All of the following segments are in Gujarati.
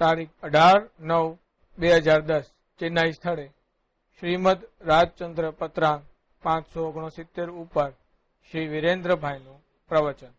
તારીખ 18/9/2010 ચેન્નાઈ સ્થળે શ્રીમદ રાજચંદ્ર પત્રાંગ 569 ઉપર શ્રી વિરેન્દ્રભાઈનું પ્રવચન.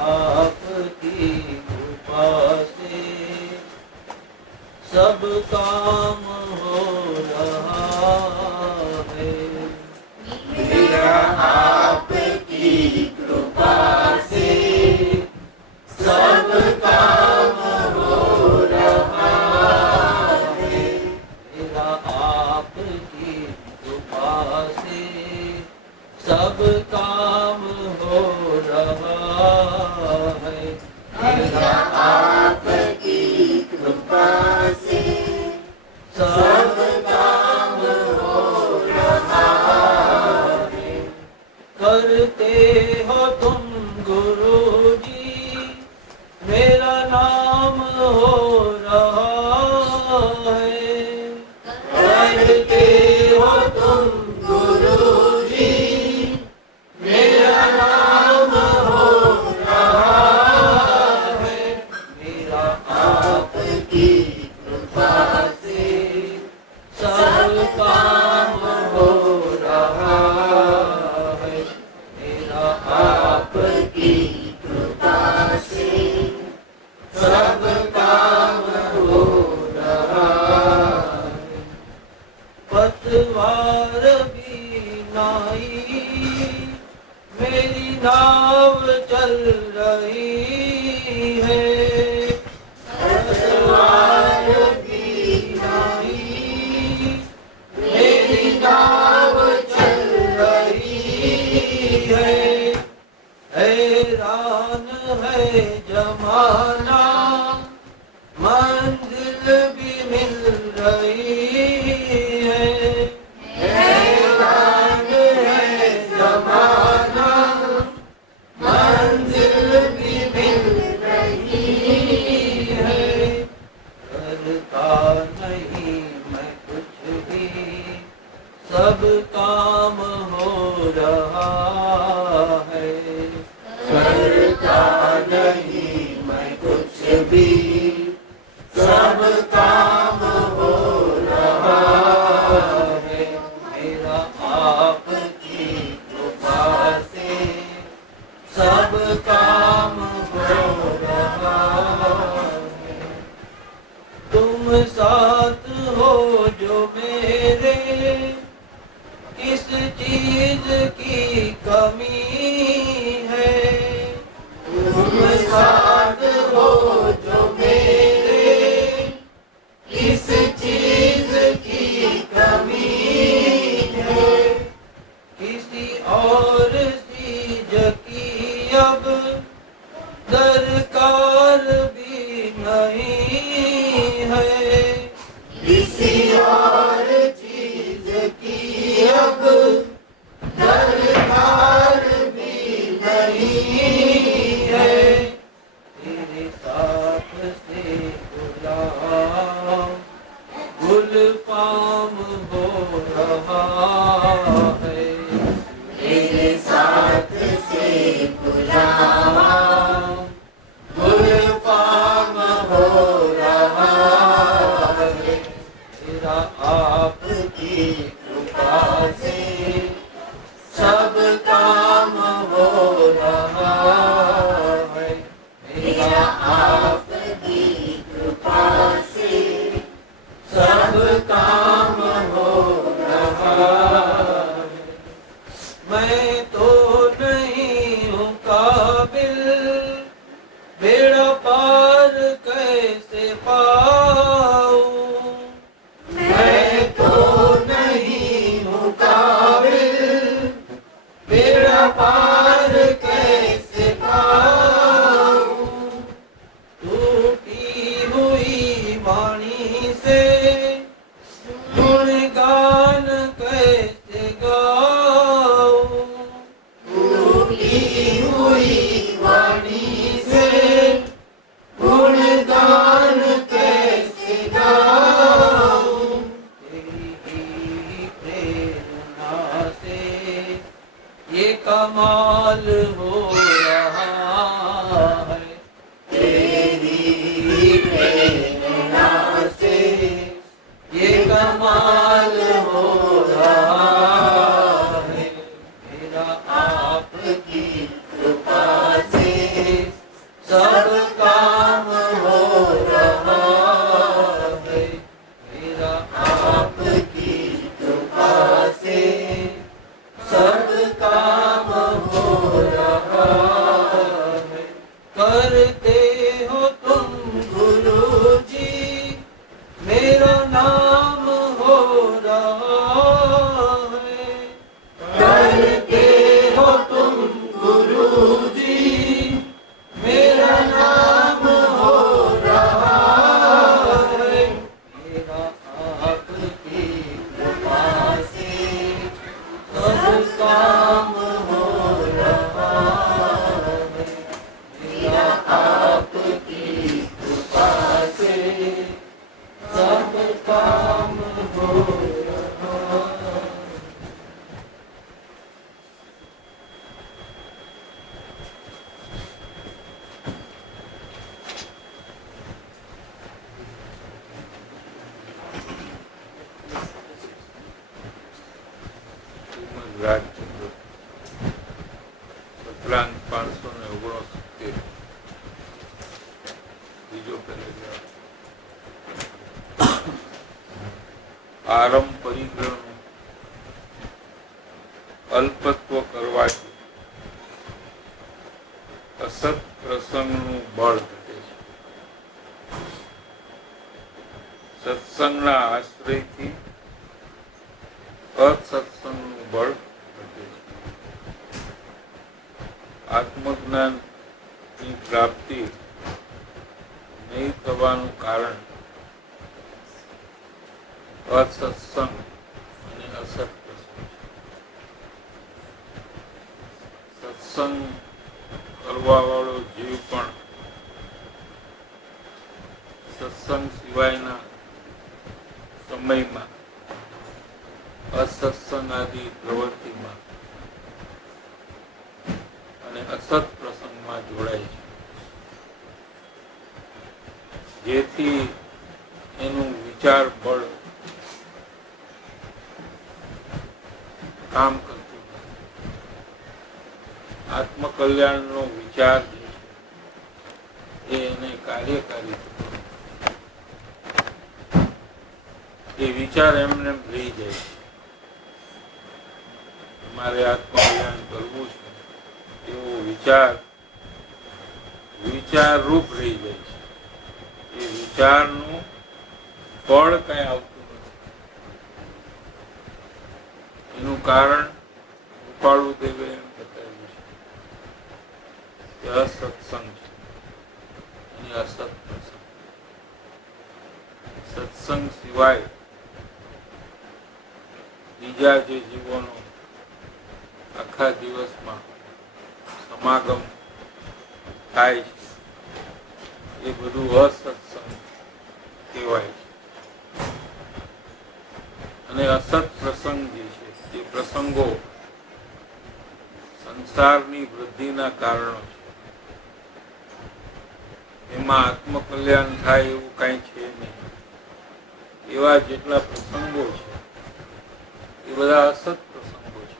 आपकी कृपा से सब काम हो रहा है। मेरा आपकी कृपा से सब काम हो रहा है। मेरा आपकी कृपा से सब काम हो रहा है। मेरा आपकी कृपा से सब काम हो रहा है। करते हो तुम गुरुजी मेरा नाम हो रहा है। करते हो तुम गुरुजी मेरा नाम हो रहा है। मेरा आपकी कृपा से सब काम हो रहा है। मेरा आपकी कृपा से सब काम हो रहा है। पतवार भी नाई मेरी नाव चल रही है। पतवार भी नाई मेरी नाव चल रही है। हैरान है जमाना मंजिल भी मिल रही है। हैरान है जमाना मंजिल भी मिल रही है। करता नहीं मैं कुछ भी सब काम हो रहा है। करता नहीं मैं कुछ भी चीज की कमी है। तुम साथ हो जो मेरे, किस चीज की कमी है। किसी और चीज की अब दरकार भी नहीं है। किसी और चीज की अब दरकार भी नहीं है। तेरे साथ से गुलाब गुल फाम हो रहा है। तेरे साथ से गुलाब गुल फाम हो रहा है। तेरा आपकी कृपा से सब काम हो रहा है। मेरा आपकी कृपा से सब काम हो रहा है। मैं तो नहीं हूँ काबिल, बेड़ा पार कैसे पाऊं। मैं तो नहीं हूँ काबिल, बेड़ा पार कैसे पाऊं। टूटी हुई वाणी से गुणगान कैसे गाऊं। टूटी हुई वाणी से गुणगान कैसे गाऊं। तेरी ही प्रेरणा से ये कमाल हो रहा है। तेरी प्रेरणा से ये कमाल हो रहा है। मेरा आपकी कृपा से सब काम हो रहा है। मेरा आपकी कृपा से सब काम हो रहा है। करते हो तुम गुरुजी, मेरा नाम हो रहा है। करते हो तुम गुरुजी, मेरा नाम हो रहा है। मेरा आपकी कृपा से सब काम हो रहा है। मेरा आपकी कृपा से सब काम हो रहा है। શ્રીમદ રાજચંદ્ર સતરાંગ 569 બીજો પેરેગ્રાફ. આરંભ પરિગ્રહનું અલ્પત્વ કરવાથી અસત પ્રસંગનું બળ ઘટે છે. સત્સંગના આશ્રયથી અસત્સંગનું બળ ઘટે છે. આત્મજ્ઞાનની પ્રાપ્તિ નહીં થવાનું કારણ અસત્સંગ અને અસત પ્રસંગ. સત્સંગ કરવા વાળો જીવ પણ સત્સંગ સિવાયના સમયમાં અસત્સંગ આદિ પ્રવૃત્તિમાં અને અસત પ્રસંગમાં જોડાય છે, જેથી એનું વિચાર બળ કામ કરતું નથી. આત્મકલ્યાણનો વિચાર જે છે એ એને કાર્યકારી થતો નથી. એ વિચાર એમને રહી જાય છે. મારે આત્મકલ્યાણ કરવું છે એવો વિચાર રૂપ રહી જાય છે. એ વિચારનું ફળ કઈ આવતું નથી. એનું કારણ કૃપાળુ દેવે એમ બતાવ્યું છે કે અસત્સંગ છે અને અસત પ્રસંગ. સત્સંગ સિવાય બીજા જે જીવોનો આખા દિવસમાં સમાગમ થાય છે એ બધું અસત્સંગ કહેવાય છે. અને અસત પ્રસંગ જે છે એ પ્રસંગો સંસારની વૃદ્ધિના કારણો છે. એમાં આત્મકલ્યાણ થાય એવું કઈ છે નહીં. એવા જેટલા પ્રસંગો છે એ બધા અસત પ્રસંગો છે.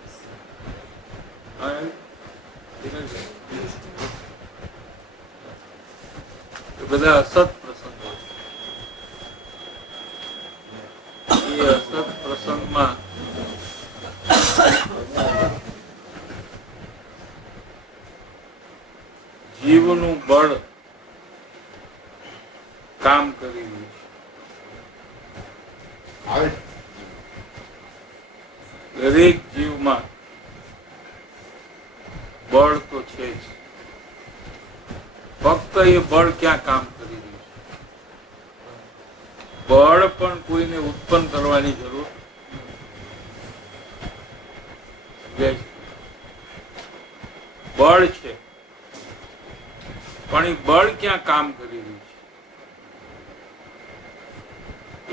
એ બધા અસત પ્રસંગો છે. એ અસત પ્રસંગમાં જીવનું બળ કામ કરી રહ્યું છે. દરેક જીવમાં બળ તો છે જ. ફક્ત એ બળ ક્યાં કામ કરી રહ્યું છે? બળ પણ કોઈને ઉત્પન્ન કરવાની જરૂર છે. બળ છે પણ એ બળ ક્યાં કામ કરી રહ્યું છે?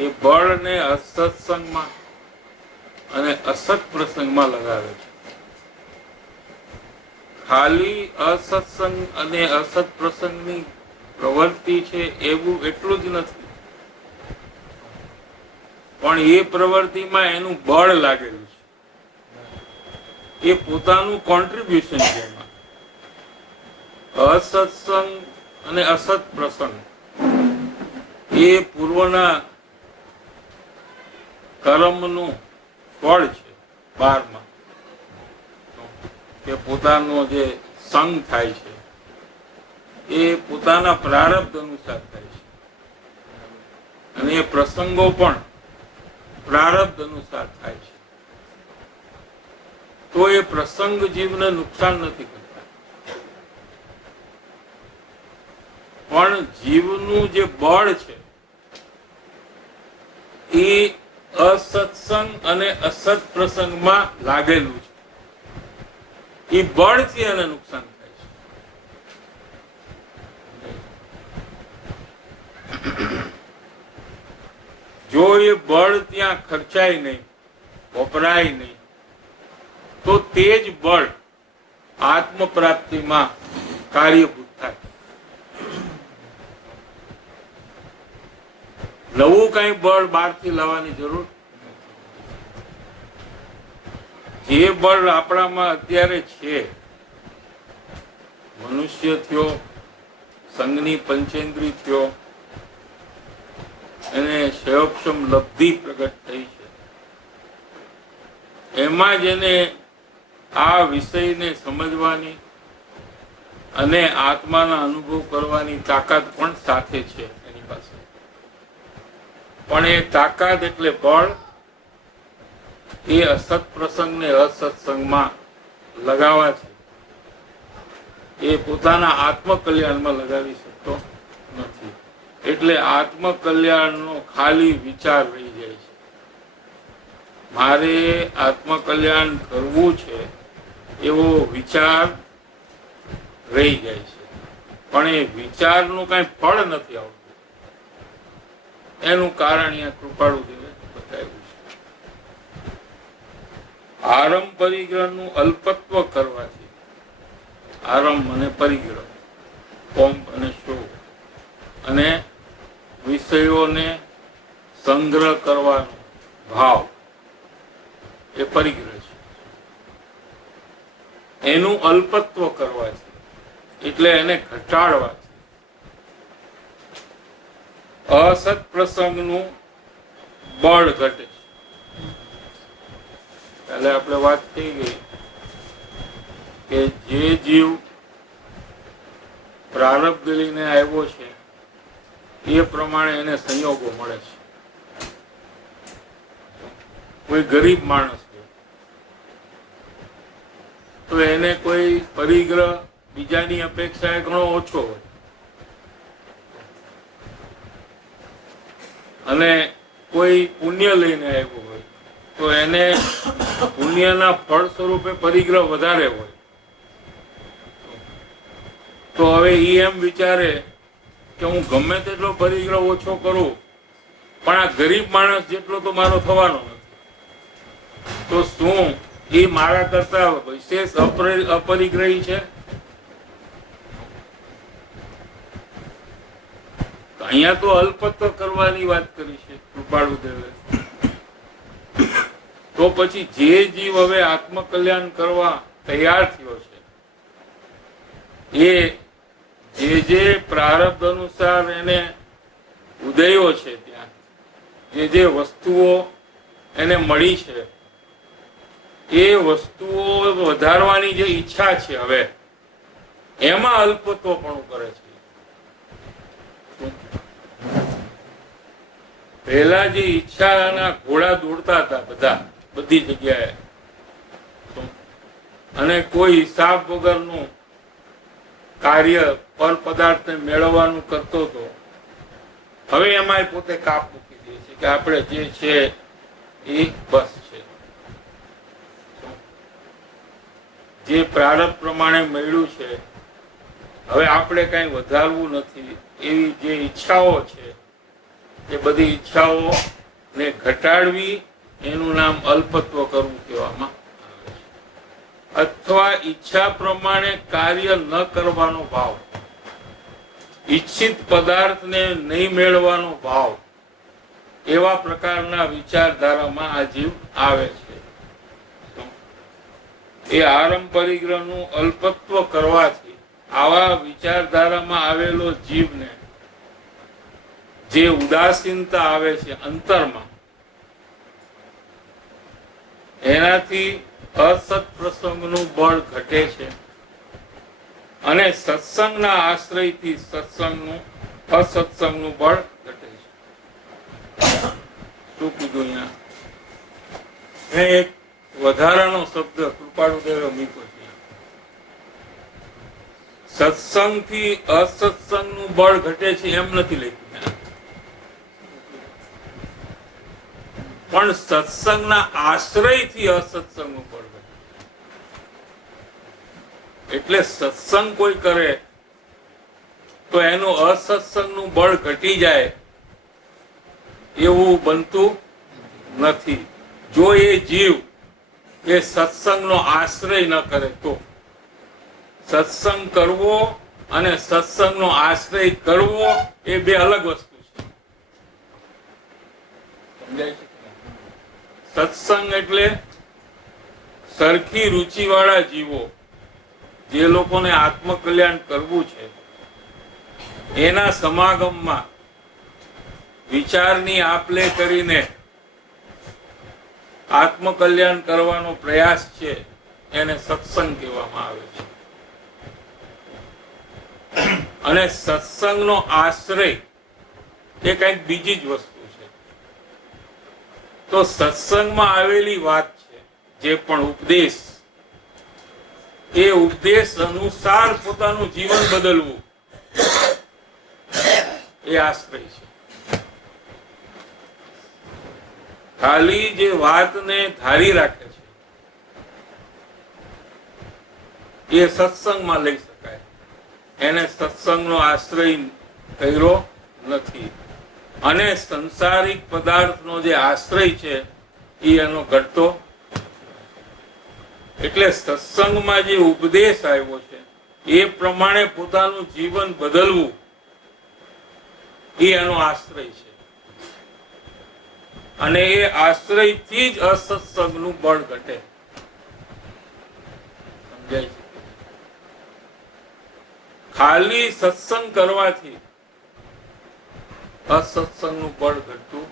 એ બળને અસત્સંગમાં અને અસત પ્રસંગમાં લગાવે છે. ખાલી અસત્સંગ અને અસત પ્રસંગની પ્રવૃત્તિ છે એવું એટલું જ નથી, પણ એ પ્રવૃત્તિમાં એનું બળ લાગેલું છે. એ પોતાનું કોન્ટ્રીબ્યુશન છે. એમાં અસત્સંગ અને અસત પ્રસંગ એ પૂર્વના કર્મનું ફળ છે. 12માં કે પોતાનો જે સંગ થાય છે એ પોતાના પ્રારબ્ધ અનુસાર થાય છે અને એ પ્રસંગો પણ પ્રારબ્ધ અનુસાર થાય છે. તો એ પ્રસંગ જીવને નુકસાન નથી કરતા, પણ જીવનું જે બળ છે એ અસત્સંગ અને અસત પ્રસંગમાં લાગેલું છે. એ બળથી એને નુકસાન થાય છે. જો એ બળ ત્યાં ખર્ચાય નહીં, વપરાય નહીં, તો તે જ બળ આત્મ પ્રાપ્તિમાં કાર્યભૂત થાય. નવું કઈ બળ બહારથી લાવવાની જરૂર. જે બળ આપણામાં અત્યારે છે, મનુષ્ય થયો, સંઘની પંચેન્દ્રી થયો, એને ક્ષયોક્ષમ લબ્ધિ પ્રગટ થઈ છે, એમાં જ એને આ વિષયને સમજવાની અને આત્માના અનુભવ કરવાની તાકાત પણ સાથે છે એની પાસે. પણ એ તાકાત એટલે બળ એ અસત પ્રસંગને અસત્સંગમાં લગાવવા છે. એ પોતાના આત્મકલ્યાણમાં લગાવી શકતો નથી. એટલે આત્મકલ્યાણનો ખાલી વિચાર રહી જાય છે. મારે આત્મકલ્યાણ કરવું છે એવો વિચાર રહી જાય છે, પણ એ વિચારનું કઈ ફળ નથી આવતું. એનું કારણ અહીંયા કૃપાળુ દેવે બતાવ્યું છે. આરંભ પરિગ્રહનું અલ્પત્વ કરવાથી, આરંભ અને પરિગ્રહ, કોમ અને શોક, અને વિષયોને સંગ્રહ કરવાનો ભાવ એ પરિગ્રહ છે. એનું અલ્પત્વ કરવા છે, એટલે એને ઘટાડવા છે. અસત પ્રસંગનું બળ ઘટે છે. એટલે આપણે વાત થઈ ગઈ કે જે જીવ પ્રારબ્ધ લઈને આવ્યો છે એ પ્રમાણે એને સંયોગો મળે છે. કોઈ ગરીબ માણસ છે તો એને કોઈ પરિગ્રહ બીજાની અપેક્ષાએ ઘણો ઓછો હોય, અને કોઈ પુણ્ય લઈને આવ્યો હોય તો એને પુણ્યના ફળ સ્વરૂપે પરિગ્રહ વધારે હોય. તો હવે એ એમ વિચારે કે હું ગમે તેટલો પરિગ્રહ ઓછો કરું પણ આ ગરીબ માણસ જેટલો તો મારો થવાનો નથી, તો શું એ મારા કરતા વિશેષ અપરિગ્રહી છે? અહીંયા તો અલ્પત્વ કરવાની વાત કરી છે કૃપાળુ દેવે. તો પછી જે જીવ હવે આત્મકલ્યાણ કરવા તૈયાર થયો છે એ જે પ્રારબ્ધ અનુસાર એને ઉદયો છે, ત્યાં જે વસ્તુઓ એને મળી છે એ વસ્તુઓ વધારવાની જે ઈચ્છા છે હવે એમાં અલ્પત્વ પણ કરે છે. પહેલા જે ઈચ્છાના ઘોડા દોડતા હતા બધી જગ્યાએ, અને કોઈ હિસાબ વગરનું કાર્ય પર પદાર્થને મેળવવાનું કરતો હતો, હવે એમાં પોતે કાપ મૂકી દે છે કે આપણે જે છે એ બસ છે. જે પ્રારબ્ધ પ્રમાણે મળ્યું છે હવે આપણે કઈ વધારવું નથી, એવી જે ઈચ્છાઓ છે એ બધી ઈચ્છાઓ ને ઘટાડવી એનું નામ અલ્પત્વ કરવું કહેવામાં આવે છે. અથવા ઈચ્છા પ્રમાણે કાર્ય ન કરવાનો ભાવ, ઈચ્છિત પદાર્થને નહીં મેળવવાનો ભાવ, એવા પ્રકારના વિચારધારામાં આ જીવ આવે છે. એ આરંભ પરિગ્રહનું અલ્પત્વ કરવાથી આવા વિચારધારામાં આવેલો જીવને જે ઉદાસીનતા આવે છે અંતરમાં, એનાથી અસત પ્રસંગનું બળ ઘટે છે અને સત્સંગના આશ્રયથી સત્સંગનું અસત્સંગનું બળ ઘટે છે. શું કીધું અહીંયા? મેં એક વધારાનો શબ્દ કૃપાળુ દેવે મૂક્યો છે. સત્સંગથી અસત્સંગનું બળ ઘટે છે એમ નથી લખ્યું, પણ સત્સંગના આશ્રયથી અસત્સંગનું બળ ઘટે. એટલે સત્સંગ કોઈ કરે તો એનું અસત્સંગનું બળ ઘટી જાય એવું બનતું નથી. જો એ જીવ એ સત્સંગનો આશ્રય ન કરે તો. સત્સંગ કરવો અને સત્સંગનો આશ્રય કરવો એ બે અલગ વસ્તુ છે. સમજાય છે? સત્સંગ એટલે સરખી રુચિ વાળા જીવો, જે લોકોને આત્મકલ્યાણ કરવું છે, એના સમાગમમાં વિચારની આપ-લે કરીને આત્મકલ્યાણ કરવાનો પ્રયાસ છે, એને સત્સંગ કહેવામાં આવે છે. અને સત્સંગનો આશ્રય એ કંઈક બીજી જ વસ્તુ છે. તો સત્સંગમાં આવેલી વાત છે, જે પણ ઉપદેશ, એ ઉપદેશ અનુસાર પોતાનું જીવન બદલવું એ આશ્રય છે. ખાલી જે વાતને ધારી રાખે છે એ સત્સંગમાં લઈ શકાય, એને સત્સંગનો આશ્રય કર્યો નથી. અને સંસારિક પદાર્થનો જે આશ્રય છે એ એનો ઘટતો. એટલે સત્સંગમાં જે ઉપદેશ આવ્યો છે એ પ્રમાણે પોતાનું જીવન બદલવું એ એનો આશ્રય છે. અને એ આશ્રયથી જ અસત્સંગનું બળ ઘટે. સમજાય છે? ખાલી સત્સંગ કરવાથી અસત્સંગનું બળ ઘટતું.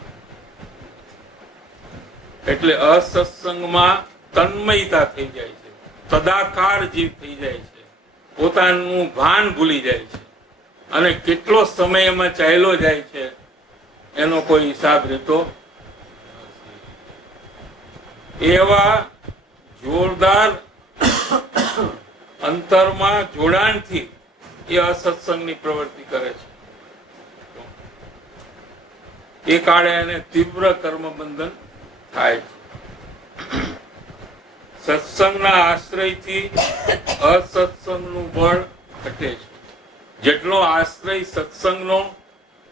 એટલે અસત્સંગમાં તન્મયતા થઈ જાય છે, સદાકાર જીવ થઈ જાય છે, પોતાનું ભાન ભૂલી જાય છે અને કેટલો સમય એમાં ચાલ્યો જાય છે એનો કોઈ હિસાબ રહેતો નથી. એવા જોરદાર અંતરમાં જોડાણથી એ અસત્સંગની પ્રવૃત્તિ કરે છે. એ કાળે એને તીવ્ર કર્મ બંધન થાય છે. સત્સંગના આશ્રયથી અસત્સંગનું બળ ઘટે છે. જેટલો આશ્રય સત્સંગનો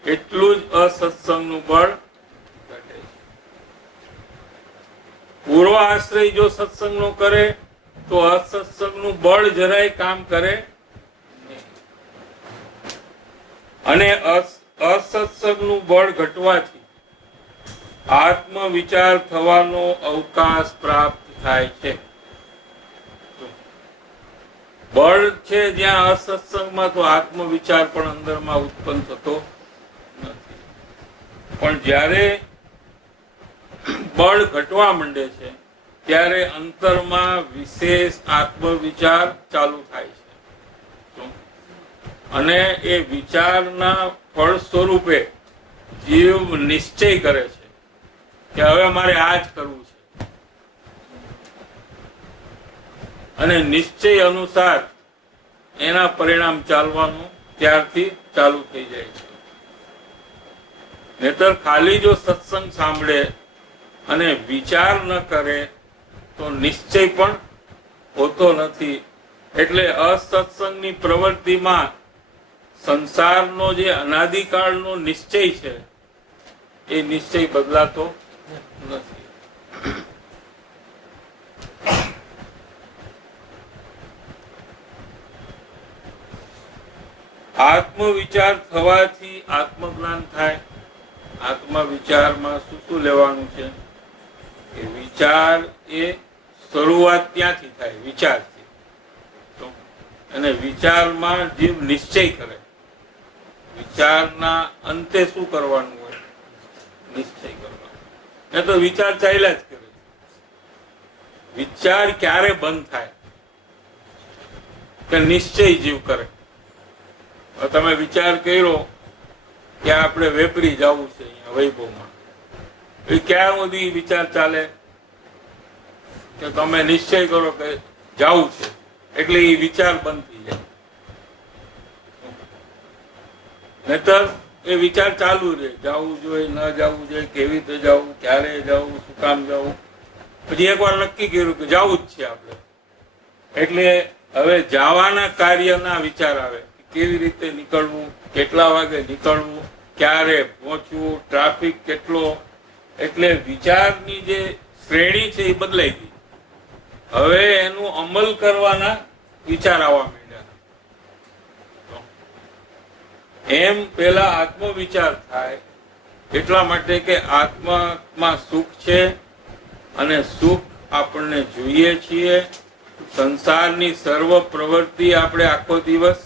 એટલું જ અસત્સંગનું બળ ઘટે છે. પૂરો આશ્રય જો સત્સંગનો કરે તો અસત્સંગનું બળ જરાય કામ કરે નહીં. અને અસત્સંગનું બળ ઘટવાથી આત્મવિચાર થવાનો અવકાશ પ્રાપ્ત થાય છે. બળ છે જ્યાં અસત્સંગમાં તો આત્મવિચાર પણ અંદરમાં ઉત્પન્ન થતો નથી. પણ જ્યારે બળ ઘટવા માંડે છે ત્યારે અંતરમાં વિશેષ આત્મવિચાર ચાલુ થાય છે અને એ વિચારના ફળ સ્વરૂપે જીવ નિશ્ચય કરે છે કે હવે મારે આ જ કરવું છે અને નિશ્ચય અનુસાર એના પરિણામ ચાલવાનું ત્યારથી ચાલુ થઈ જાય છે. નહીતર ખાલી જો સત્સંગ સાંભળે અને વિચાર ન કરે તો નિશ્ચય પણ હોતો નથી. એટલે અસત્સંગની પ્રવૃત્તિમાં સંસારનો જે અનાદિકાળનો નિશ્ચય છે એ નિશ્ચય બદલાતો નથી. આત્મવિચાર થવાથી આત્મજ્ઞાન થાય. આત્મવિચારમાં શું શું લેવાનું છે? એ વિચાર એ શરૂઆત ત્યાંથી થાય, વિચારથી. અને વિચારમાં જીવ નિશ્ચય કરે. વિચારના અંતે શું કરવાનું હોય? નિશ્ચય કરવાનો. એ તો વિચાર ચાલ્યા જ કરે. વિચાર ક્યારે બંધ થાય? કે નિશ્ચય જીવ કરે. તમે વિચાર કર્યો કે આપણે વેપરી જવું છે અહીંયા વૈભવમાં, એ ક્યાં સુધી વિચાર ચાલે? કે તમે નિશ્ચય કરો કે જવું છે એટલે એ વિચાર બંધ થઈ જાય. નહીતર એ વિચાર ચાલુ રહે, જવું જોઈએ, ન જવું જોઈએ, કેવી રીતે જવું, ક્યારે જવું, શું કામ જવું. પછી એકવાર નક્કી કર્યું કે જવું જ છે આપણે, એટલે હવે જવાના કાર્યના વિચાર આવે. કેવી રીતે નીકળવું, કેટલા વાગે નીકળવું, ક્યારે પહોંચવું, ટ્રાફિક કેટલો. એટલે વિચારની જે શ્રેણી છે એ બદલાઈ ગઈ. હવે એનું અમલ કરવાના વિચાર આવવા માંડ્યા. એમ પેલા આત્મવિચાર થાય એટલા માટે કે આત્મામાં સુખ છે અને સુખ આપણને જોઈએ છીએ. સંસારની સર્વ પ્રવૃત્તિ આપણે આખો દિવસ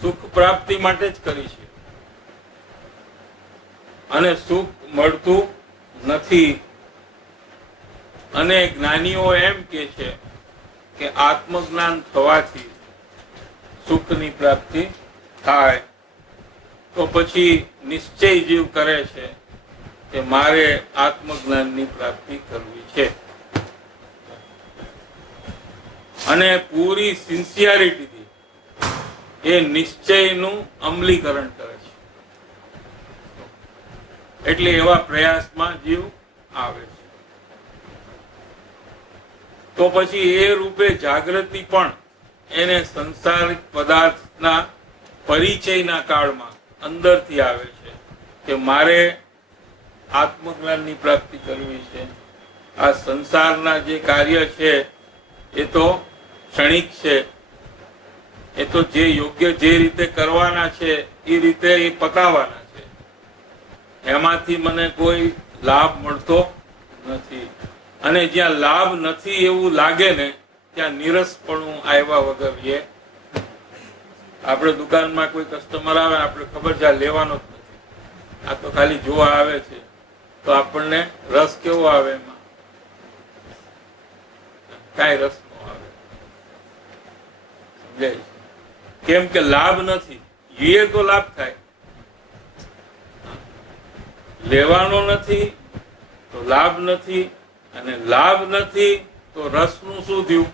સુખ પ્રાપ્તિ માટે જ કરી છે અને સુખ મળતું નથી. અને જ્ઞાનીઓ એમ કે છે કે આત્મજ્ઞાન થવાથી સુખની પ્રાપ્તિ થાય. તો પછી નિશ્ચય જીવ કરે છે કે મારે આત્મજ્ઞાનની પ્રાપ્તિ કરવી છે અને પૂરી સિન્સિયરિટીથી એ નિશ્ચયનું અમલીકરણ કરે છે. એટલે એવા પ્રયાસમાં જીવ આવે છે. તો પછી એ રૂપે જાગૃતિ પણ એને સંસારિક પદાર્થના પરિચયના કાળમાં અંદરથી આવે છે કે મારે આત્મજ્ઞાનની પ્રાપ્તિ કરવી છે. આ સંસારના જે કાર્ય છે એ તો ક્ષણિક છે. એ તો જે યોગ્ય જે રીતે કરવાના છે એ રીતે એ પતાવવાના છે. એમાંથી મને કોઈ લાભ મળતો નથી. અને જ્યાં લાભ નથી એવું લાગે ને ત્યાં નીરસપણું આવ્યા વગર એ. આપણે દુકાનમાં કોઈ કસ્ટમર આવે, આપણે ખબર છે આ લેવાનો જ નથી, આ તો ખાલી જોવા આવે છે, તો આપણને રસ કેવો આવે? એમાં કાંઈ રસ ન આવે. સમજાય છે? કેમ કે લાભ નથી, એ તો લાભ થાય, લેવાનો નથી તો લાભ નથી, અને લાભ નથી તો રસનું શું થયું?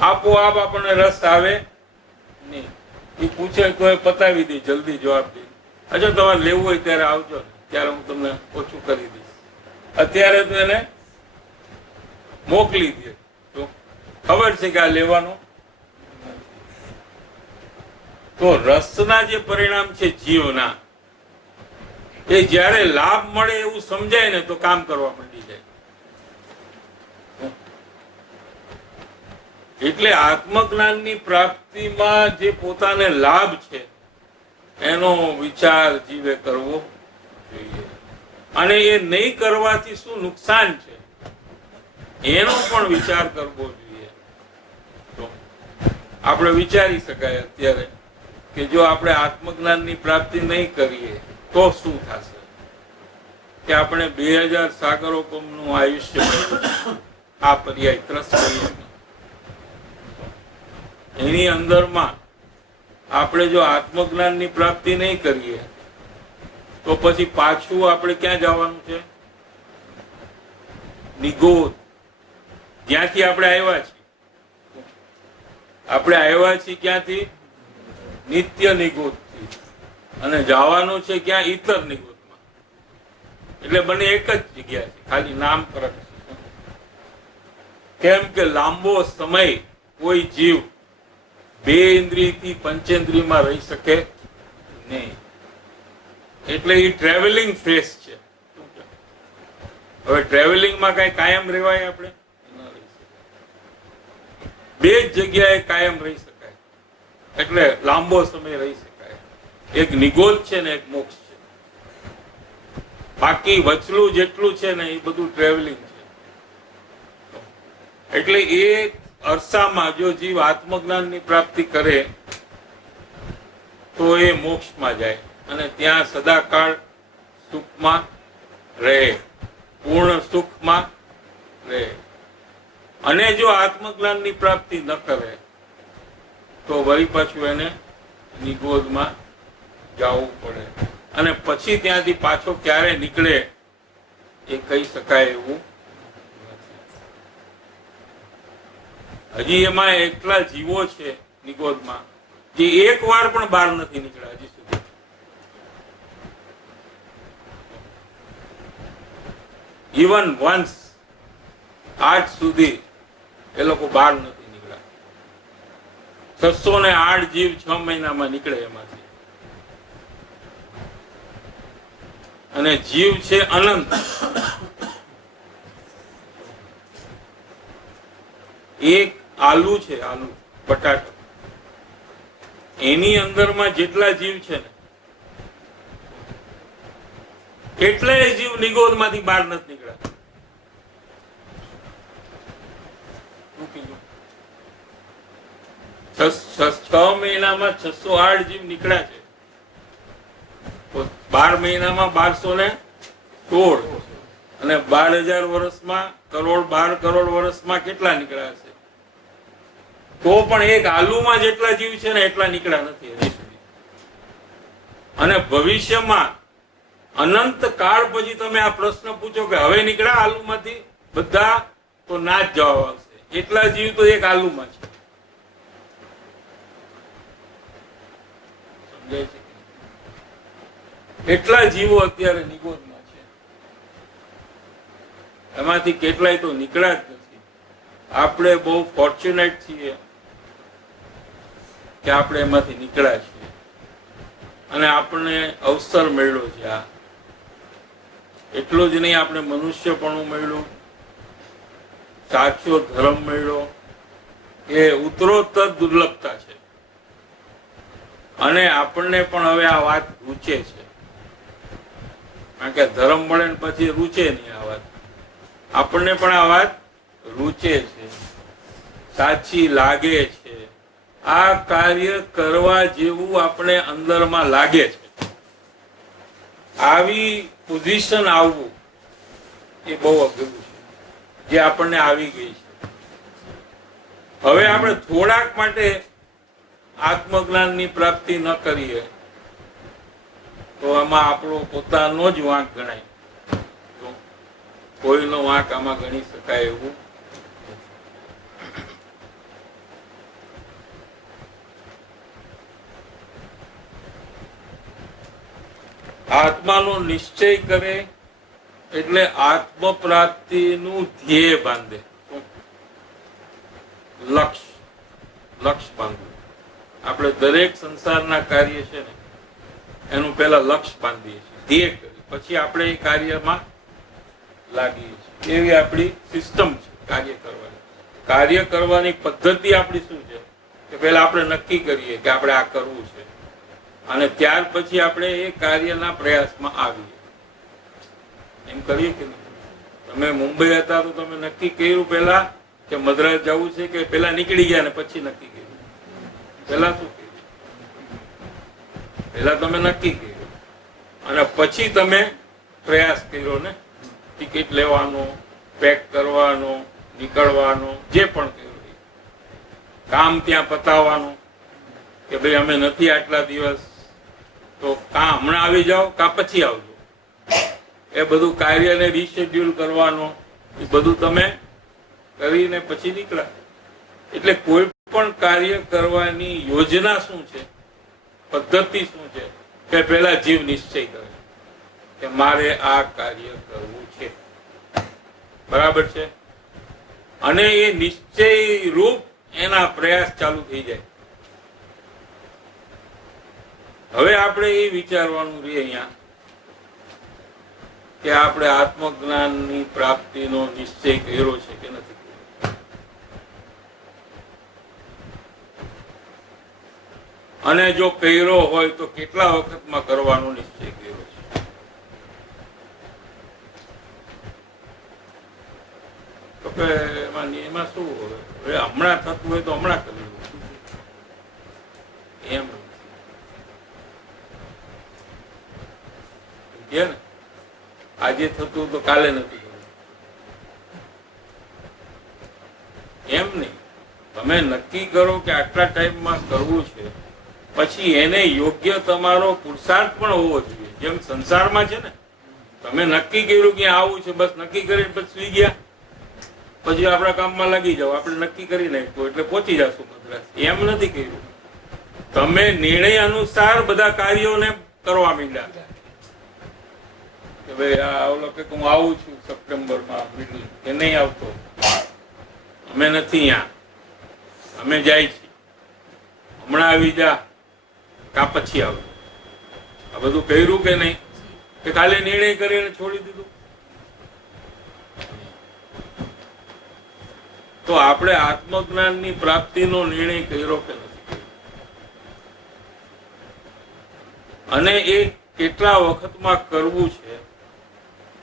આપોઆપ આપણને રસ આવે નહીં. એ પૂછે તો એ પતાવી દે, જલ્દી જવાબ દે, અચ્છા તમારે લેવું હોય ત્યારે આવજો, ત્યારે હું તમને ઓછું કરી દઈશ. અત્યારે તો એને મોકલી દે, તો ખબર છે કે આ લેવાનો. તો રસના જે પરિણામ છે જીવના, એ જ્યારે લાભ મળે એવું સમજાય ને તો કામ કરવા માંડી જાય. એટલે આત્મજ્ઞાનની પ્રાપ્તિમાં જે પોતાને લાભ છે એનો વિચાર જીવે કરવો જોઈએ, અને એ નહીં કરવાથી શું નુકસાન છે એનો પણ વિચાર કરવો જોઈએ. તો આપણે વિચારી શકાય અત્યારે કે જો આપણે આત્મજ્ઞાનની પ્રાપ્તિ નહીં કરીએ તો શું થશે? કે આપણે 2000 સાગરોપમનું આયુષ્ય આ પર્યાય ત્રસ એની અંદરમાં આપણે જો આત્મજ્ઞાનની પ્રાપ્તિ નહીં કરીએ તો પછી પાછું આપણે ક્યાં જવાનું છે? નિગોદ, જ્યાંથી આપણે આવ્યા છીએ. આપણે આવ્યા છીએ ક્યાંથી? નિત્ય નિગોદથી, અને જવાનું છે ક્યાં? ઈતર નિગોદમાં. એટલે બંને એક જ જગ્યા છે, ખાલી નામ ફરક છે. કેમ કે લાંબો સમય કોઈ જીવ 2 ઇન્દ્રિયથી પંચેન્દ્રિયમાં રહી શકે નહીં. એટલે એ ટ્રાવેલિંગ ફેસ છે. હવે ટ્રાવેલિંગમાં કઈ કાયમ રહેવાય? આપણે બે જ જગ્યાએ કાયમ રહી શકાય, એટલે લાંબો સમય રહી શકાય. એક નિગોદ છે ને એક મોક્ષ છે. બાકી વચલું જેટલું છે ને એ બધું ટ્રાવેલિંગ છે. એટલે એ અરસામાં જો જીવ આત્મજ્ઞાનની પ્રાપ્તિ કરે તો એ મોક્ષમાં જાય અને ત્યાં સદાકાળ સુખમાં રહે, પૂર્ણ સુખમાં રહે. અને જો આત્મજ્ઞાનની પ્રાપ્તિ ન કરે તો વળી પાછું એને નિગોદમાં જવું પડે, અને પછી ત્યાંથી પાછો ક્યારે નીકળે એ કહી શકાય એવું નથી. હજી એમાં એટલા જીવો છે નિગોદમાં જે એક વાર પણ બહાર નથી નીકળ્યા હજી સુધી. ઇવન વન્સ આજ સુધી એ લોકો બહાર નથી નીકળ્યા. 608 જીવ 6 મહિનામાં નીકળે એમાંથી, અને જીવ છે અનંત. એક આલુ છે, આલુ બટાટો, એની અંદરમાં જેટલા જીવ છે ને એટલાય જીવ નિગોદમાંથી બહાર નથી નીકળ્યા. 6 મહિનામાં 608 જીવ નીકળ્યા છે. 12 મહિનામાં 1216, અને 12,000 વર્ષમાં કરોડ 12 કરોડ વર્ષમાં કેટલા નીકળ્યા છે? તો પણ એક આલુમાં જેટલા જીવ છે ને એટલા નીકળ્યા નથી હજી સુધી. અને ભવિષ્યમાં અનંત કાળ પછી તમે આ પ્રશ્ન પૂછો કે હવે નીકળ્યા આલુમાંથી બધા, તો ના જ જવાબ આવશે. એટલા જીવ તો એક આલુમાં છે. સમજાય છે? એટલા જીવો અત્યારે નિગોદમાં છે. એમાંથી કેટલાય તો નીકળ્યા જ નથી. આપણે બહુ ફોર્ચ્યુનેટ છીએ કે આપણે એમાંથી નીકળ્યા છીએ, અને આપણને અવસર મળ્યો છે. આ એટલું જ નહીં, આપણે મનુષ્યપણું મળ્યું, સાચો ધર્મ મળ્યો, એ ઉત્તરોત્તર દુર્લભતા છે. અને આપણને પણ હવે આ વાત રૂચે છે, કારણ કે ધર્મ મળે ને પછી રૂચે નહીં આ વાત. આપણને પણ આ વાત રૂચે છે, સાચી લાગે છે. આ કાર્ય કરવા જેવું આપણે અંદરમાં લાગે છે. આવી પોઝિશન આવવું એ બહુ અઘરું છે, જે આપણને આવી ગઈ છે. હવે આપણે થોડાક માટે આત્મજ્ઞાનની પ્રાપ્તિ ન કરીએ તો આમાં આપણો પોતાનો જ વાંક ગણાય. તો કોઈનો વાંક આમાં ગણી શકાય એવું. આત્માનો નિશ્ચય કરે એટલે આત્મ પ્રાપ્તિનું ધ્યેય બાંધે. લક્ષ બાંધવું. આપણે દરેક સંસારના કાર્ય છે ને એનું પહેલા લક્ષ્ય બાંધીએ છીએ, ધ્યેય કરી, પછી આપણે એ કાર્યમાં લાગીએ છીએ. એવી આપણી સિસ્ટમ છે કાર્ય કરવાની. કાર્ય કરવાની પદ્ધતિ આપણી શું છે કે પહેલા આપણે નક્કી કરીએ કે આપણે આ કરવું છે, અને ત્યાર પછી આપણે એ કાર્યના પ્રયાસમાં આવીએ. એમ કરીએ કે નહીં? તમે મુંબઈ હતા તો તમે નક્કી કર્યું પહેલા કે મદ્રાસ જવું છે, કે પહેલા નીકળી ગયા ને પછી નક્કી કર્યું? પહેલા શું કર્યું? પહેલા તમે નક્કી કર્યું અને પછી તમે પ્રયાસ કર્યો ને, ટિકિટ લેવાનો, પેક કરવાનો, નીકળવાનો, જે પણ કર્યું, કામ ત્યાં પતાવવાનું કે ભાઈ અમે નથી આટલા દિવસ, તો કા હમણાં આવી જાઓ કા પછી આવજો. એ બધું કાર્યને રીશેડ્યુલ કરવાનો, એ બધું તમે કરીને પછી નીકળ્યા. એટલે કોઈ પણ કાર્ય કરવાની યોજના શું છે, પદ્ધતિ શું છે, કે પહેલા જીવ નિશ્ચય કરે કે મારે આ કાર્ય કરવું છે. બરાબર છે? અને એ નિશ્ચય રૂપ એના પ્રયાસ ચાલુ થઈ જાય. હવે આપણે એ વિચારવાનું રહે અહીંયા કે આપણે આત્મજ્ઞાનની પ્રાપ્તિનો નિશ્ચય કર્યો છે કે નથી. અને જો કર્યો હોય તો કેટલા વખતમાં કરવાનો નિશ્ચય કર્યો છે. તો કે એમાં શું હોય, હવે હમણાં થતું હોય તો હમણાં કરી એમ ને, આજે થતું તો કાલે નથી કરવું. એમ નહીં, તમે નક્કી કરો કે આટલા ટાઈમમાં કરવું છે, પછી એને યોગ્ય તમારો પુરુષાર્થ પણ હોવો જોઈએ. જેમ સંસારમાં છે ને, તમે નક્કી કર્યું કે આવું છે, બસ નક્કી કરીને પછી સુઈ ગયા, પછી આપણા કામમાં લાગી જાવ, આપણે નક્કી કરી નાખ્યું એટલે પહોંચી જશું મદ્રાસ. એમ નથી કર્યું. તમે નિર્ણય અનુસાર બધા કાર્યોને કરવા માંડ્યા કે ભાઈ આ ઓલો કે હું આવું છું સપ્ટેમ્બરમાં, કે નહીં આવતો, અમે નથી અહીંયા, અમે જાય છીએ, હમણાં આવી જા કા પછી આવજો. આ બધું કર્યું કે નહીં? કે ખાલી નિર્ણય કરીને છોડી દીધું? તો આપણે આત્મજ્ઞાનની પ્રાપ્તિનો નિર્ણય કર્યો કે નથી? અને એ કેટલા વખતમાં કરવું છે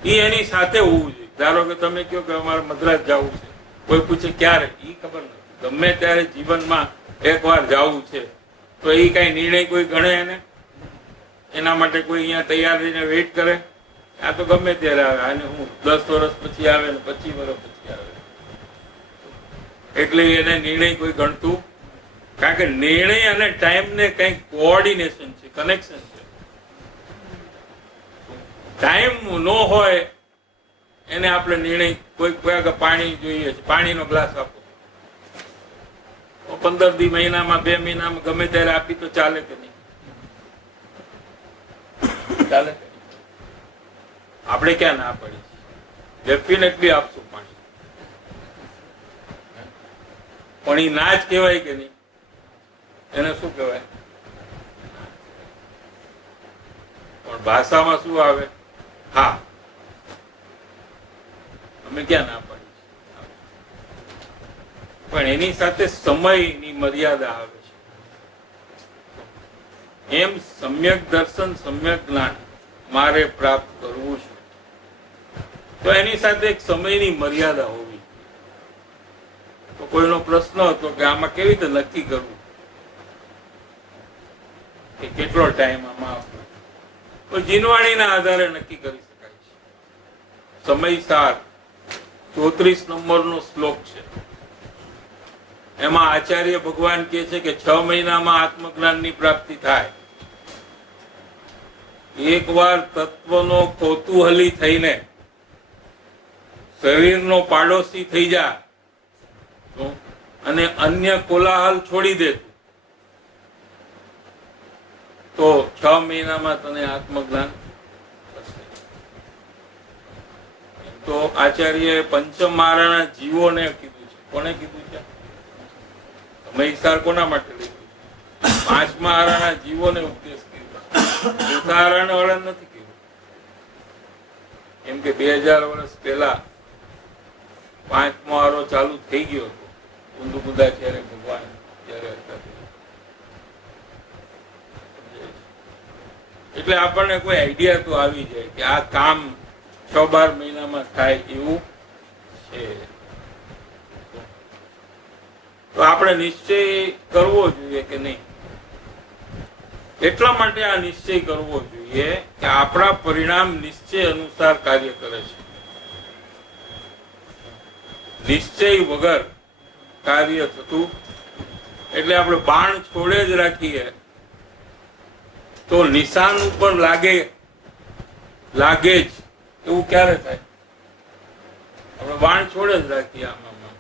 એ એની સાથે હોવું જોઈએ. ધારો કે તમે કહો કે અમારે મદ્રાસ જવું છે, કોઈ પૂછે ક્યારે, એ ખબર નથી. ગમે ત્યારે જીવનમાં એકવાર જવું છે તો એ કઈ નિર્ણય કોઈ ગણે એને? એના માટે કોઈ અહીંયા તૈયાર રહીને વેઇટ કરે? આ તો ગમે ત્યારે આવે, અને હું 10 વર્ષ પછી આવે ને 25 વર્ષ પછી આવે, એટલે એને નિર્ણય કોઈ ગણતું? કારણ કે નિર્ણય અને ટાઈમ ને કઈક કોઓર્ડિનેશન છે, કનેક્શન છે. ટાઈમ નો હોય એને આપણે નિર્ણય, કોઈ પાણી જોઈએ છે, પાણીનો ગ્લાસ આપો, 15 દી મહિનામાં 2 મહિનામાં ગમે ત્યારે આપી તો ચાલે કે નહીં? ચાલે. આપણે ક્યાં ના પડી? ડેફિનેટલી આપશું પાણી, પણ એ ના જ કહેવાય કે નહીં? એને શું કહેવાય? પણ ભાષામાં શું આવે? હા. અમે ક્યાં ના પડી? પણ એની સાથે સમયની મર્યાદા આવે છે. એમ સમ્યક દર્શન, સમ્યક જ્ઞાન મારે પ્રાપ્ત કરવું છે તો એની સાથે એક સમયની મર્યાદા હોવી. તો કોઈનો પ્રશ્ન હતો કે આમાં કેવી રીતે નક્કી કરવું કે કેટલો ટાઈમ આમાં આપવો? તો જીનવાણીના આધારે નક્કી કરી શકાય છે. સમયસાર 34 નંબરનો શ્લોક છે, એમાં આચાર્ય ભગવાન કહે છે કે 6 મહિનામાં આત્મજ્ઞાનની પ્રાપ્તિ થાય. એકવાર તત્વનો કૌતૂહલી થઈને શરીરનો પાડોશી થઈ જા અને અન્ય કોલાહલ છોડી દે તો 6 મહિનામાં તને આત્મજ્ઞાન થશે. તો આચાર્ય પંચમ મહારાના જીવોને કીધું છે. કોને કીધું છે? મહિસાર કોના માટે લીધું છે? 5 મહારાના જીવોને ઉપદેશ કીધો. ઉદાહરણ વર્ણન નથી કીધું. કેમ કે 2000 વર્ષ પહેલા 5મો આરો ચાલુ થઈ ગયો હતો. કુંદુકુંદા ત્યારે ભગવાન ત્યારે હતા. એટલે આપણને કોઈ આઈડિયા તો આવી જાય કે આ કામ 6-12 મહિનામાં થાય એવું છે. તો આપણે નિશ્ચય કરવો જોઈએ કે નહીં? એટલા માટે આ નિશ્ચય કરવો જોઈએ કે આપણા પરિણામ નિશ્ચય અનુસાર કાર્ય કરે છે. નિશ્ચય વગર કાર્ય થતું, એટલે આપણે બાણ છોડે જ રાખીએ તો નિશાન ઉપર લાગે જ એવું ક્યારે થાય? આપણે બાણ છોડે જ રાખીએ આમાં,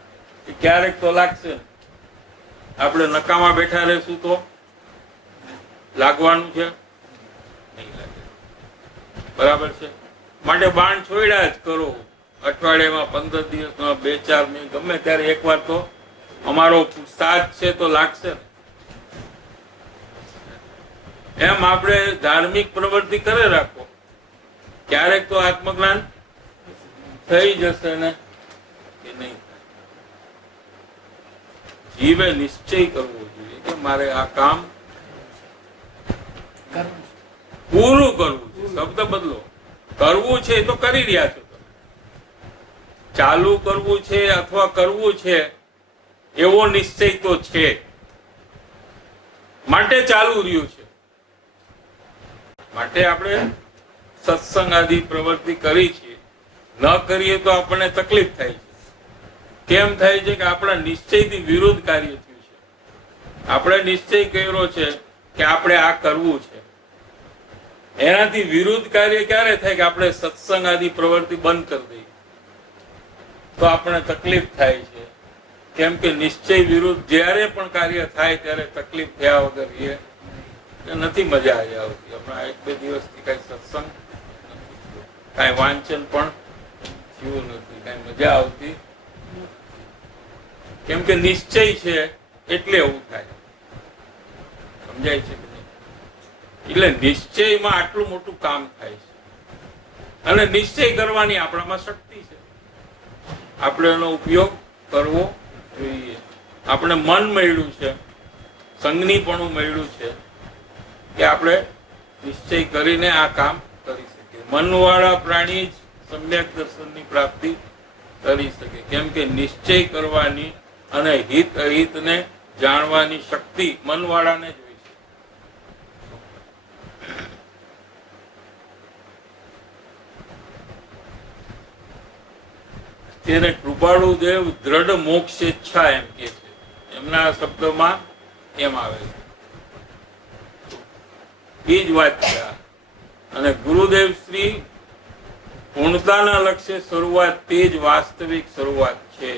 ક્યારેક તો લાગશે. આપણે નકામાં બેઠા રહેશું તો લાગવાનું છે? નહીં લાગે. બરાબર છે. માટે બાણ છોડ્યા જ કરો. અઠવાડિયામાં 15 દિવસમાં 2-4 મિનિટ ગમે ત્યારે એકવાર તો અમારો સાથ છે તો લાગશે ને. એમ આપણે ધાર્મિક પ્રવૃત્તિ કરે રાખો, ક્યારેક તો આત્મજ્ઞાન થઈ જશે ને કે નહીં. જીવે નિશ્ચય કરવો જોઈએ કે મારે આ કામ પૂરું કરવું છે. શબ્દ બદલો. કરવું છે તો કરી રહ્યા છો. ચાલુ કરવું છે અથવા કરવું છે એવો નિશ્ચય તો છે, માટે ચાલુ રહ્યું છે. માટે આપણે સત્સંગ આદિ પ્રવૃત્તિ કરી છે. ન કરીએ તો આપણને તકલીફ થાય છે. કેમ થાય છે? કે આપણા નિશ્ચયથી વિરુદ્ધ કાર્ય થયું છે. આપણે નિશ્ચય કર્યો છે કે આપણે આ કરવું છે, એનાથી વિરુદ્ધ કાર્ય ક્યારે થાય? કે આપણે સત્સંગ આદિ પ્રવૃત્તિ બંધ કરી દઈએ તો આપણને તકલીફ થાય છે. કેમ કે નિશ્ચય વિરુદ્ધ જ્યારે પણ કાર્ય થાય ત્યારે તકલીફ થયા વગર એ નથી મજા આવતી. હમણાં 1-2 દિવસથી કઈ સત્સંગ કઈ વાંચન પણ થયું નથી, કઈ મજા આવતી. કેમ કે નિશ્ચય છે એટલે એવું થાય. સમજાય છે કે નહીં? એટલે નિશ્ચયમાં આટલું મોટું કામ થાય છે. અને નિશ્ચય કરવાની આપણામાં શક્તિ છે. આપણે એનો ઉપયોગ કરવો જોઈએ. આપણે મન મળ્યું છે, સંજ્ઞીપણું મળ્યું છે કે આપણે નિશ્ચય કરીને આ કામ કરી શકીએ. મનવાળા પ્રાણી જ સમ્યક દર્શનની પ્રાપ્તિ કરી શકે. કેમ કે નિશ્ચય કરવાની અને હિત અહિતને જાણવાની શક્તિ મનવાળાને જ હોય છે. તેને કૃપાળુ દેવ દ્રઢ મોક્ષ ઈચ્છા એમ કે છે. એમના શબ્દોમાં એમ આવે છે. એ જ વાત છે. અને ગુરુદેવ શ્રી પૂર્ણતાના લક્ષ્ય શરૂઆત તે જ વાસ્તવિક શરૂઆત છે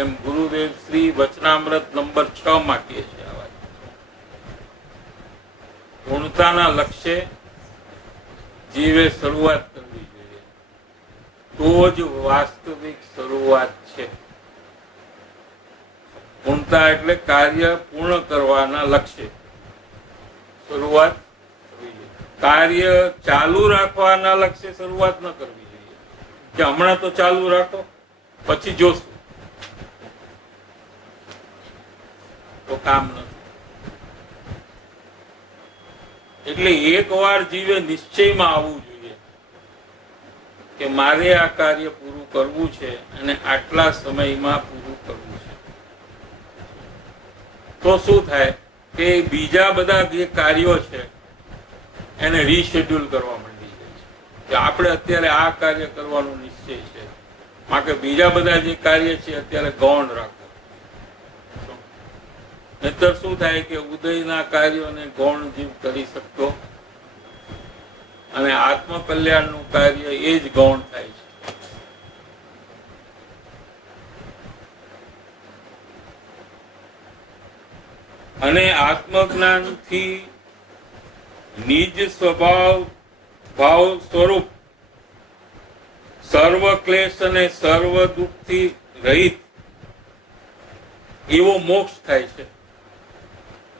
એમ ગુરુદેવ શ્રી વચનામૃત નંબર 6 માં કહે છે. આ વાત પૂર્ણતાના લક્ષ્ય જીવે શરૂઆત કરવી જોઈએ, તો જ વાસ્તવિક શરૂઆત છે. પૂર્ણતા એટલે કાર્ય પૂર્ણ કરવાના લક્ષ્ય શરૂઆત કરવી જોઈએ. કાર્ય ચાલુ રાખવાના લક્ષ્ય શરૂઆત ન કરવી જોઈએ કે હમણાં તો ચાલુ રાખો પછી જોશું, તો કામ નથી. એટલે એકવાર જીવે નિશ્ચયમાં આવવું જોઈએ કે મારે આ કાર્ય પૂરું કરવું છે અને આટલા સમયમાં પૂરું કરવું છે. તો શું થાય કે બીજા બધા જે કાર્યો છે એને રીશેડ્યુલ કરવા માંડી જાય છે કે આપણે અત્યારે આ કાર્ય કરવાનો નિશ્ચય છે, માટે બીજા બધા જે કાર્ય છે અત્યારે ગૌણ રાખો. નહીતર શું થાય કે ઉદયના કાર્યોને ગૌણ જીવ કરી શકતો અને આત્મકલ્યાણનું કાર્ય એ જ ગૌણ થાય છે. અને આત્મજ્ઞાનથી નિજ સ્વભાવ ભાવ સ્વરૂપ સર્વ ક્લેશ અને સર્વ દુઃખથી રહિત એવો મોક્ષ થાય છે.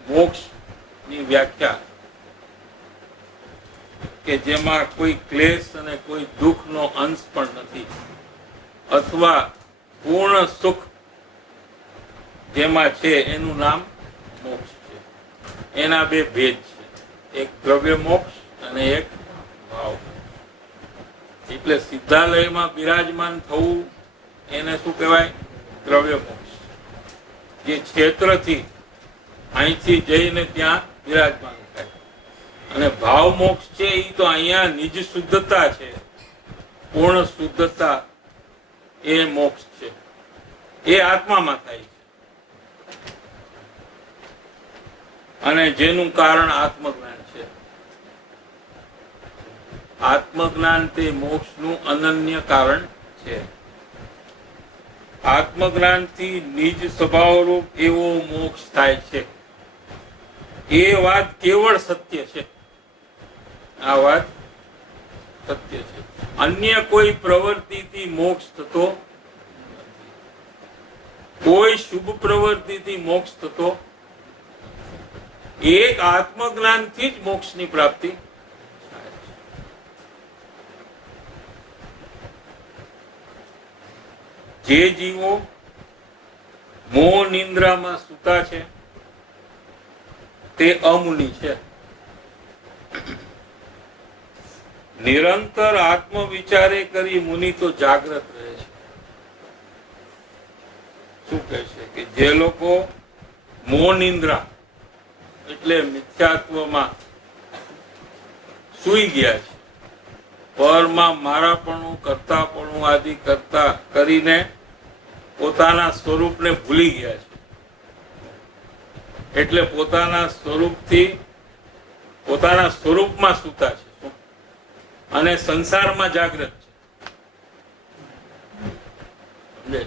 મોક્ષની વ્યાખ્યા કે જેમાં કોઈ ક્લેશ અને કોઈ દુઃખનો અંશ પણ નથી, અથવા પૂર્ણ સુખ જેમાં છે એનું નામ મોક્ષ છે. એના બે ભેદ છે, એક દ્રવ્ય મોક્ષ અને એક ભાવ. એટલે સિદ્ધાલયમાં બિરાજમાન થવું એને શું કહેવાય? દ્રવ્ય મોક્ષ. જે ક્ષેત્રથી અહીંથી જઈને ત્યાં બિરાજમાન થાય. અને ભાવ મોક્ષ છે એ તો અહીંયા નિજ શુદ્ધતા છે, પૂર્ણ શુદ્ધતા, એ મોક્ષ છે. એ આત્મામાં થાય છે અને જેનું કારણ આત્મજ્ઞાન છે. આત્મજ્ઞાન તે મોક્ષનું અનન્ય કારણ છે. આત્મજ્ઞાનથી નિજ સ્વભાવરૂપ એવો મોક્ષ થાય છે. એ વાત કેવળ સત્ય છે. આ વાત સત્ય છે. અન્ય કોઈ પ્રવૃત્તિથી મોક્ષ થતો નથી. કોઈ શુભ પ્રવૃત્તિથી મોક્ષ થતો, એક આત્મજ્ઞાનથી જ મોક્ષની પ્રાપ્તિ થાય છે. જે જીવો મોહ નિંદ્રામાં સૂતા છે તે અમુનિ છે. નિરંતર આત્મ વિચારે કરી મુનિ તો જાગ્રત રહે છે. શું કહે છે કે જે લોકો મોહ નિંદ્રા એટલે મિથ્યાત્વમાં સૂઈ ગયા છે, પરમાં મારાપણું કરતાપણું આદિ કરતા કરીને પોતાના સ્વરૂપને ભૂલી ગયા છે. એટલે પોતાના સ્વરૂપમાં સૂતા છે અને સંસારમાં જાગૃત છે.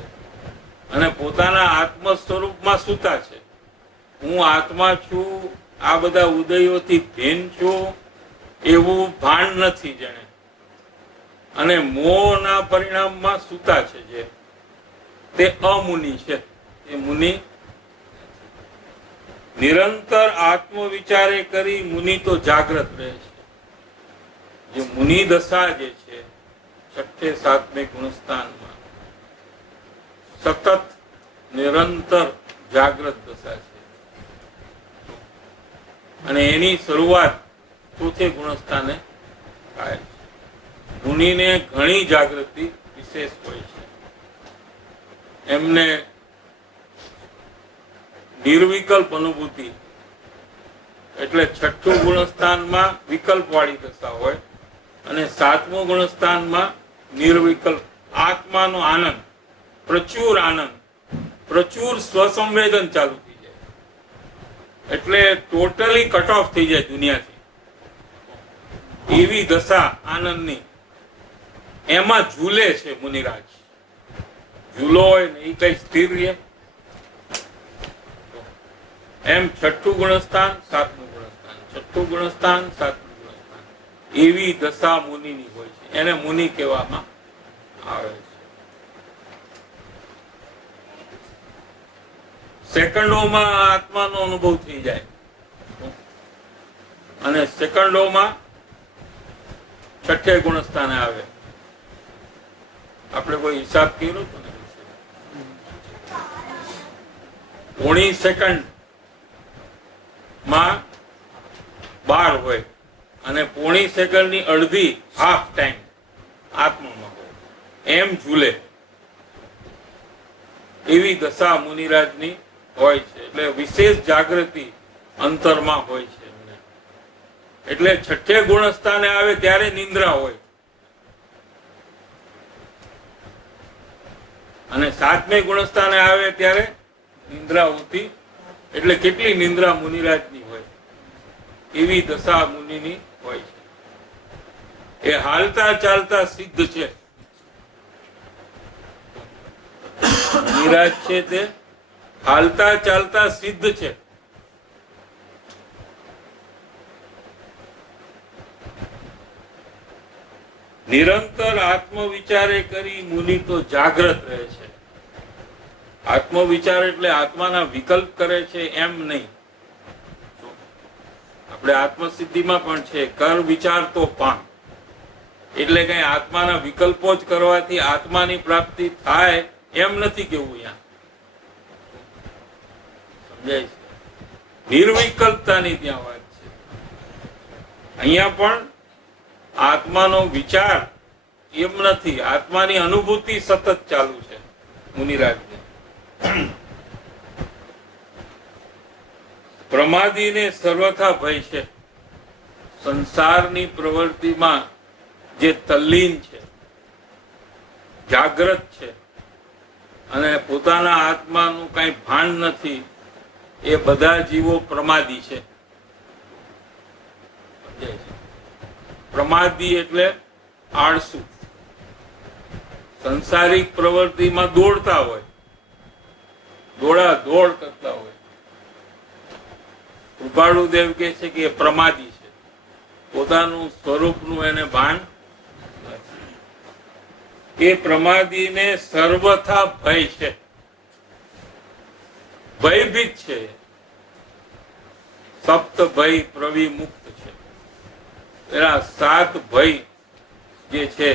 અને પોતાના આત્મ સ્વરૂપમાં સૂતા છે. હું આત્મા છું, આ બધા ઉદયોથી ભિન્ન છું એવું ભાન નથી જેને. અને મોહના પરિણામમાં સૂતા છે જે, તે અમુનિ છે. એ મુનિ નિરંતર આત્મ વિચારે કરી મુનિ તો જાગ્રત રહે છે. જે મુનિ દશા જે છે, 6ઠે 7મે ગુણસ્થાનમાં સતત નિરંતર જાગ્રત દશા છે. અને એની શરૂઆત 4થે ગુણસ્થાને થાય છે. મુનિને ઘણી જાગૃતિ વિશેષ હોય છે. એમને નિર્વિકલ્પ અનુભૂતિ, એટલે 6ઠું ગુણસ્થાનમાં વિકલ્પ વાળી દશા હોય અને 7મું ગુણસ્થાનમાં નિર્વિકલ્પ આત્માનો આનંદ, પ્રચુર આનંદ, પ્રચુર સ્વસંવેદન ચાલુ થઈ જાય. એટલે ટોટલી કટ ઓફ થઈ જાય દુનિયાથી. એવી દશા આનંદની એમાં ઝૂલે છે મુનિરાજ. ઝૂલો હોય ને એ કઈ સ્થિર રહે? એમ 6ઠું ગુણસ્થાન 7મું ગુણસ્થાન, 6ઠું ગુણસ્થાન 7મું ગુણસ્થાન, એવી દશા મુનિની હોય છે. એને મુનિ કહેવામાં આવે છે. સેકન્ડોમાં આત્માનો અનુભવ થઈ જાય અને સેકન્ડોમાં 6ઠે ગુણસ્થાને આવે. આપણે કોઈ હિસાબ કર્યો હતો ને, 19 સેકન્ડ માં 12 હોય અને 0.5 સેકન્ડની અડધી હાફ ટાઈમ આત્મામાં હોય. એમ ઝૂલે એવી દશા મુનિરાજની હોય છે. એટલે વિશેષ જાગૃતિ અંતરમાં હોય છે એમને. એટલે 6ઠે ગુણસ્થાને આવે ત્યારે નિંદ્રા હોય અને 7મે ગુણસ્થાને આવે ત્યારે નિંદ્રા હોતી. એટલે કેટલી નિંદ્રા મુનિરાજની હોય, એવી દશા મુનિની હોય છે. એ હાલતા ચાલતા સિદ્ધ છે. મુનિરાજ છે તે હાલતા ચાલતા સિદ્ધ છે. નિરંતર આત્મવિચારે કરી મુનિ તો જાગ્રત રહે છે. આત્મવિચાર એટલે આત્માના વિકલ્પ કરે છે એમ નહીં. આપણે આત્મસિદ્ધિમાં પણ છે કર વિચાર તો પણ, એટલે કઈ આત્માના વિકલ્પો જ કરવાથી આત્માની પ્રાપ્તિ થાય એમ નથી કેવું. અહીંયા સમજાય છે? નિર્વિકલ્પતાની ત્યાં વાત છે. અહીંયા પણ આત્માનો વિચાર એમ નથી, આત્માની અનુભૂતિ સતત ચાલુ છે મુનિરાજને. પ્રમાદીને સર્વથા ભય છે. સંસારની પ્રવૃત્તિમાં જે તલ્લીન છે, જાગ્રત છે અને પોતાના આત્માનું કઈ ભાન નથી, એ બધા જીવો પ્રમાદી છે. પ્રમાદી એટલે આળસુ, સંસારિક પ્રવૃત્તિમાં દોડતા હોય, દોડા દોડ કરતા હોય. કૃપાળુદેવ કહે છે કે એ પ્રમાદી છે, પોતાનું સ્વરૂપનું એને ભાન નથી. એ પ્રમાદીને સર્વથા ભય છે, ભયભીત છે. સપ્ત ભય પ્રવિમુક્ત છે. એના 7 ભય જે છે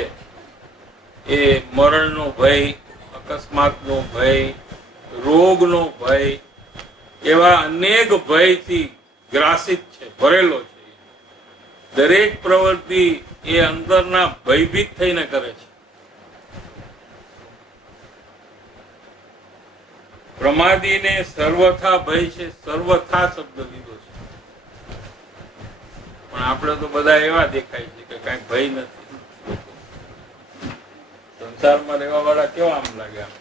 એ મરણનો ભય, અકસ્માતનો ભય, રોગનો ભય, એવા અનેક ભયથી ગ્રાસિત છે, ભરેલો છે. દરેક પ્રવૃત્તિ એ અંદરના ભયભીત થઈને કરે છે. પ્રમાદીને સર્વથા ભય છે. સર્વથા શબ્દ લીધો છે, પણ આપણે તો બધા એવા દેખાય છે કે કઈ ભય નથી. સંસારમાં રહેવા વાળા કેવા આમ લાગે, આમ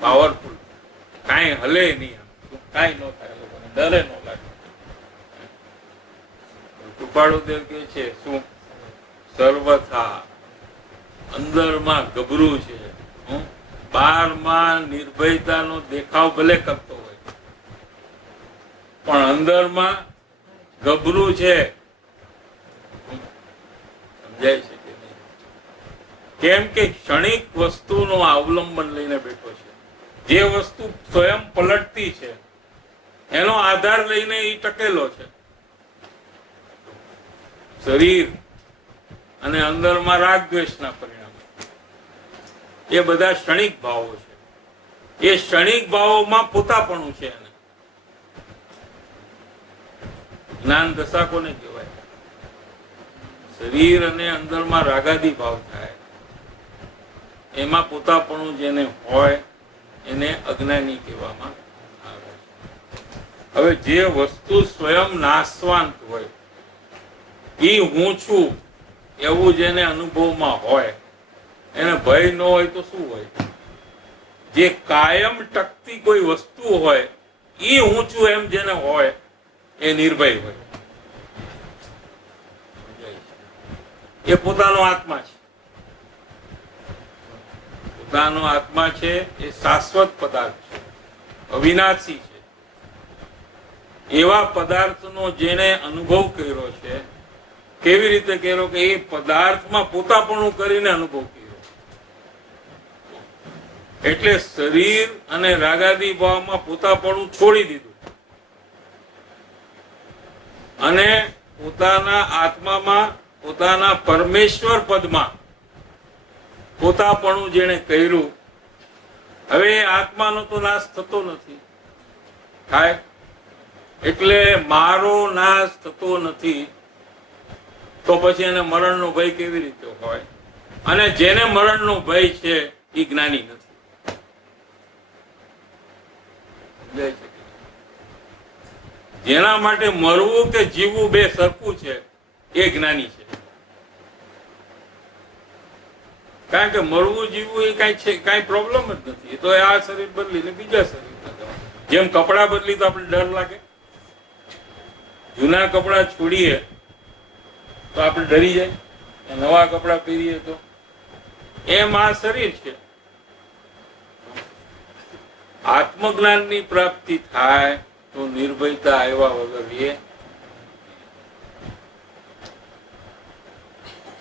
પાવરફુલ, કઈ હલે નહીં, કઈ ન થાય, લોકોને ડરે ન લાગે. કૃપાળુદેવ કે છે શું? સર્વથા અંદરમાં ગભરું છે, બહારમાં નિર્ભયતાનો દેખાવ ભલે કરતો હોય પણ અંદરમાં ગભરું છે. સમજાય છે કે નહીં? કેમ કે ક્ષણિક વસ્તુનો અવલંબન લઈને બેઠો છે. જે વસ્તુ સ્વયં પલટતી છે એનો આધાર લઈને એ ટકેલો છે. શરીર અને અંદરમાં રાગ દ્વેષના પરિણામ, એ બધા ક્ષણિક ભાવો છે. એ ક્ષણિક ભાવોમાં પોતાપણું છે. એને જ્ઞાન દશા કોને કહેવાય? શરીર અને અંદરમાં રાગાદી ભાવ થાય, એમાં પોતાપણું જેને હોય એને અજ્ઞાની કહેવામાં આવે છે. હવે જે વસ્તુ સ્વયં નાશવાંત હોય, એ હું છું એવું જેને અનુભવમાં હોય, એને ભય ન હોય તો શું હોય? જે કાયમ ટકતી કોઈ વસ્તુ હોય, એ હું છું એમ જેને હોય, એ નિર્ભય હોય. એ પોતાનો આત્મા છે. પોતાનો આત્મા છે એ શાશ્વત પદાર્થ છે, અવિનાશી છે. એવા પદાર્થનો જેને અનુભવ કર્યો છે, કેવી રીતે કર્યો? કે એ પદાર્થમાં પોતાપણું કરીને અનુભવ કર્યો. એટલે શરીર અને રાગાદી ભાવમાં પોતાપણું છોડી દીધું અને પોતાના આત્મામાં, પોતાના પરમેશ્વર પદમાં પોતાપણું જેને કર્યું. હવે આત્માનો તો નાશ થતો નથી, થાય એટલે મારો નાશ થતો નથી, તો પછી એને મરણનો ભય કેવી રીતે હોય? અને જેને મરણનો ભય છે એ જ્ઞાની નથી. જેના માટે મરવું કે જીવવું બે સરખું છે, એ જ્ઞાની છે. કારણ કે મરવું જીવવું એ કઈ છે, કઈ પ્રોબ્લેમ જ નથી. એ તો આ શરીર બદલીને બીજા શરીરમાં જવાનું. જેમ કપડાં બદલી તો આપણે ડર લાગે, જૂના કપડાં છોડીએ તો આપણે ડરી જાય, નવા કપડાં પહેરીએ તો એમ આ શરીર છે. આત્મજ્ઞાનની પ્રાપ્તિ થાય તો નિર્ભયતા આવ્યા વગર રહે.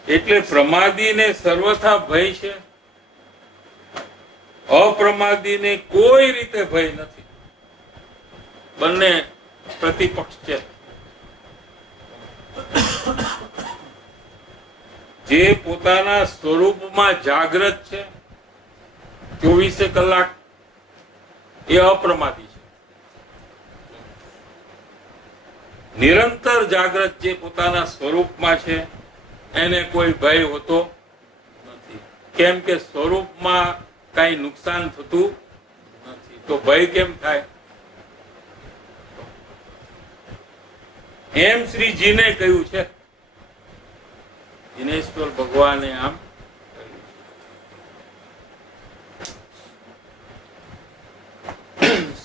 એટલે પ્રમાદીને સર્વથા ભય છે, અપ્રમાદીને કોઈ રીતે ભય નથી. બંને પ્રતિપક્ષ છે. જે પોતાના સ્વરૂપમાં જાગ્રત છે 24 કલાક, એ અપ્રમાદી છે. નિરંતર જાગ્રત જે પોતાના સ્વરૂપમાં છે એને કોઈ ભય હોતો નથી. કેમ કે સ્વરૂપમાં કઈ નુકસાન થતું નથી, તો ભય કેમ થાય? એમ શ્રીજીને કહ્યું છે, દિનેશ્વર ભગવાને આમ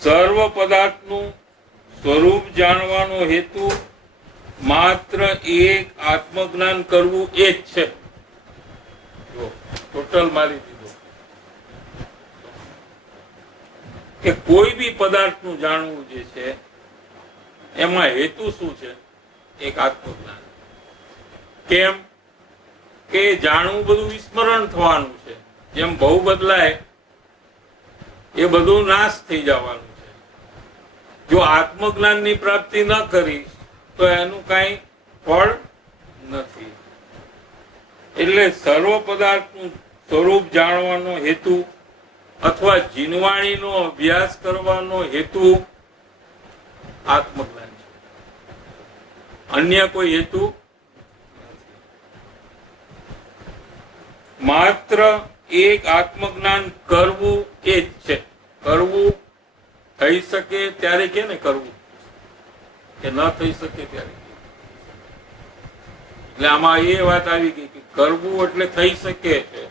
સર્વ પદાર્થનું સ્વરૂપ જાણવાનો હેતુ માત્ર એક આત્મજ્ઞાન કરવું એ જ છે. ટોટલ મારી દીધું કે કોઈ બી પદાર્થનું જાણવું જે છે એમાં હેતુ શું છે? એક આત્મજ્ઞાન. કેમ કે જાણવું બધું વિસ્મરણ થવાનું છે. જેમ બહુ બદલાય એ બધું નાશ થઈ જવાનું છે. જો આત્મજ્ઞાનની પ્રાપ્તિ ન કરી તો એનું કઈ ફળ નથી. એટલે સર્વ પદાર્થનું સ્વરૂપ જાણવાનો હેતુ અથવા જીનવાણીનો અભ્યાસ કરવાનો હેતુ આત્મજ્ઞાન છે. અન્ય કોઈ હેતુ માત્ર એક આત્મજ્ઞાન કરવું એ જ છે. કરવું થઈ શકે ત્યારે કે ને કરવું, કે ન થઈ શકે ત્યારે. એટલે આમાં એ વાત આવી ગઈ કે કરવું એટલે થઈ શકે છે,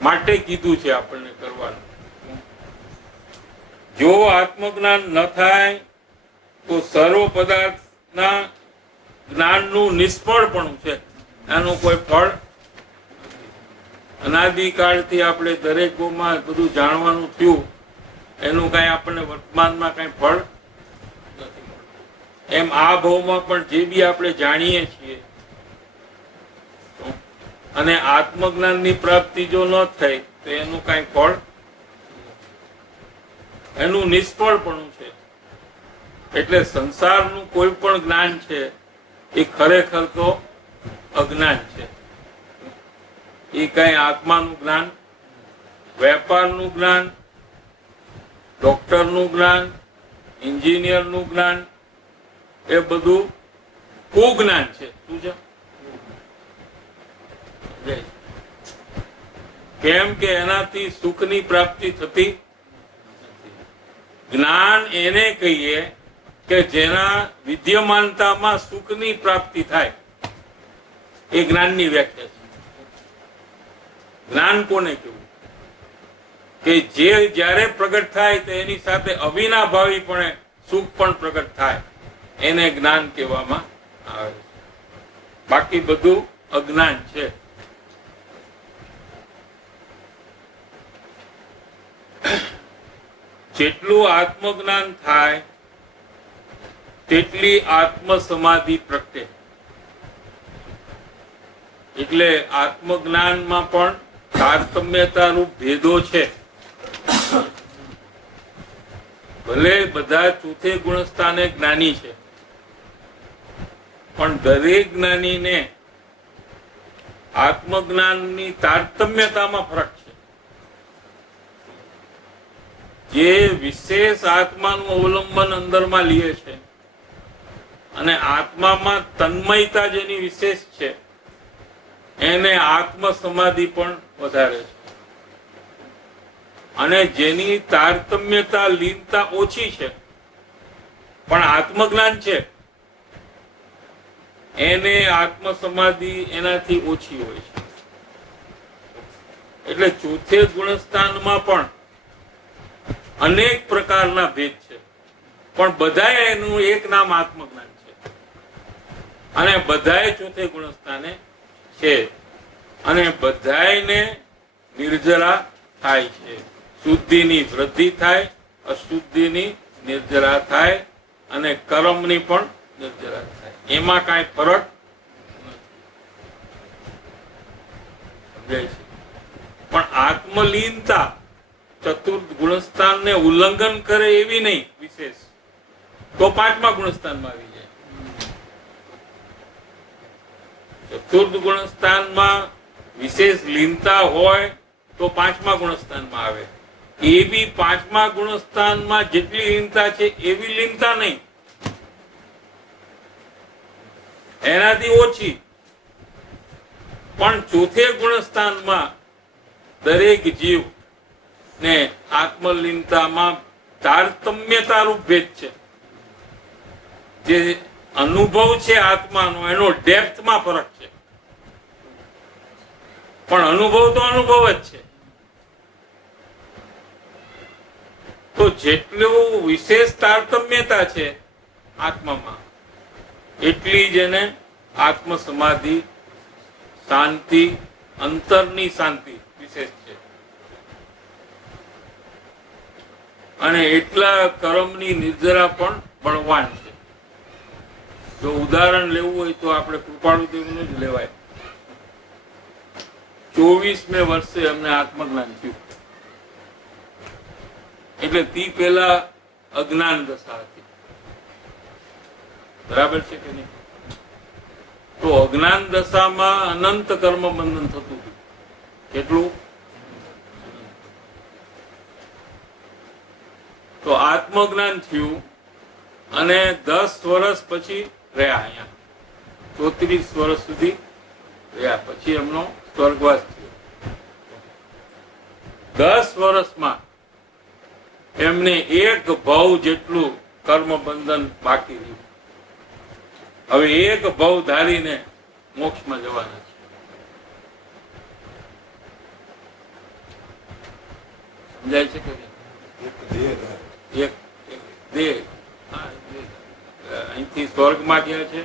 માટે કીધું છે આપણને કરવાનું. જો આત્મજ્ઞાન ન થાય તો સર્વ પદાર્થના જ્ઞાનનું નિષ્ફળપણું છે, એનું કોઈ ફળ. અનાદિકાળથી આપણે દરેક ગોમાં બધું જાણવાનું થયું, એનું કઈ આપણને વર્તમાનમાં કઈ ફળ નથી મળતું. એમ આ ભાવમાં પણ જે બી આપણે જાણીએ છીએ અને આત્મજ્ઞાનની પ્રાપ્તિ જો ન થઈ તો એનું કઈ ફળ, એનું નિષ્ફળપણું છે. એટલે સંસારનું કોઈ પણ જ્ઞાન છે એ ખરેખર તો અજ્ઞાન છે. એ કઈ આત્માનું જ્ઞાન, વેપારનું જ્ઞાન, ડોક્ટરનું જ્ઞાન, એન્જિનિયરનું જ્ઞાન, એ બધું કુજ્ઞાન છે. શું છે? કેમ કે એનાથી સુખની પ્રાપ્તિ થતી નથી. જ્ઞાન એને કહીએ કે જેના વિદ્યમાનતામાં સુખની પ્રાપ્તિ થાય, એ જ્ઞાનની વ્યાખ્યા છે. જ્ઞાન કોને કહેવું? કે જે જ્યારે પ્રગટ થાય તો એની સાથે અવિનાભાવીપણે સુખ પણ પ્રગટ થાય, એને જ્ઞાન કહેવામાં આવે છે. બાકી બધું અજ્ઞાન છે. જેટલું આત્મજ્ઞાન થાય તેટલી આત્મ સમાધિ પ્રગટે. એટલે આત્મજ્ઞાનમાં પણ તારતમ્યતા રૂપ ભેદો છે. ભલે બધા ચોથે ગુણસ્થાને જ્ઞાની છે, પણ દરેક જ્ઞાનીને આત્મજ્ઞાનની તારતમ્યતામાં ફરક છે. જે વિશેષ આત્માનું અવલંબન અંદરમાં લે છે અને આત્મામાં તન્મયતા જેની વિશેષ છે, એને આત્મ સમાધિ પણ વધારે છે. અને જેની તારતમ્યતા લીનતા ઓછી છે પણ આત્મજ્ઞાન છે, એને આત્મ સમાધિ એનાથી ઓછી હોય છે. એટલે ચોથે ગુણસ્થાનમાં પણ અનેક પ્રકારના ભેદ છે, પણ બધાએ એનું એક નામ આત્મજ્ઞાન છે, અને બધાએ ચોથે ગુણસ્થાને છે, અને બધાને નિર્જરા થાય છે. શુદ્ધિની વૃદ્ધિ થાય, અશુદ્ધિની નિર્જરા થાય, અને કર્મની પણ નિર્જરા થાય. એમાં કાંઈ ફરક સમજાય છે. પણ આત્મલીનતા ચતુર્થ ગુણસ્થાનને ઉલ્લંઘન કરે એવી નહીં વિશેષ, તો પાંચમા ગુણસ્થાનમાં આવી જાય. ચતુર્થ ગુણસ્થાનમાં વિશેષ લીનતા હોય તો પાંચમા ગુણસ્થાનમાં આવે. એવી પાંચમા ગુણસ્થાનમાં જેટલી લીનતા છે એવી લીનતા નહીં, એનાથી ઓછી. પણ ચોથે ગુણસ્થાનમાં દરેક જીવ ને આત્મલીનતામાં તારતમ્યતા રૂપ ભેદ છે. જે અનુભવ છે આત્માનો એનો ડેપ્થમાં ફરક છે, પણ અનુભવ તો અનુભવ જ છે. તો જેટલું વિશેષ તારતમ્યતા છે આત્મામાં, એટલી જ એને આત્મ સમાધિ, શાંતિ, અંતરની શાંતિ વિશેષ છે. અને એટલા કર્મની નિર્જરા પણ બળવાન છે. જો ઉદાહરણ લેવું હોય તો આપણે કૃપાળુદેવનું જ લેવાય. 24મે વર્ષે અમને આત્મજ્ઞાન થયું, એટલે તી પહેલા અજ્ઞાન દશા હતી. બરાબર છે કે નહીં? તો અજ્ઞાન દશામાં અનંત કર્મ બંધન થતું હતું. કેટલું? તો આત્મજ્ઞાન થયું અને 10 વર્ષ પછી રહ્યા અહીંયા, 34 વર્ષ સુધી રહ્યા. પછી એમનો સ્વર્ગવાસ થયો. 10 વર્ષમાં એમને એક ભવ જેટલું કર્મ બંધન બાકી રહ્યું. હવે એક ભવ ધારીને મોક્ષમાં જવાના છે. સમજાય છે કે એક દેહ અહીંથી સ્વર્ગમાં ગયા છે,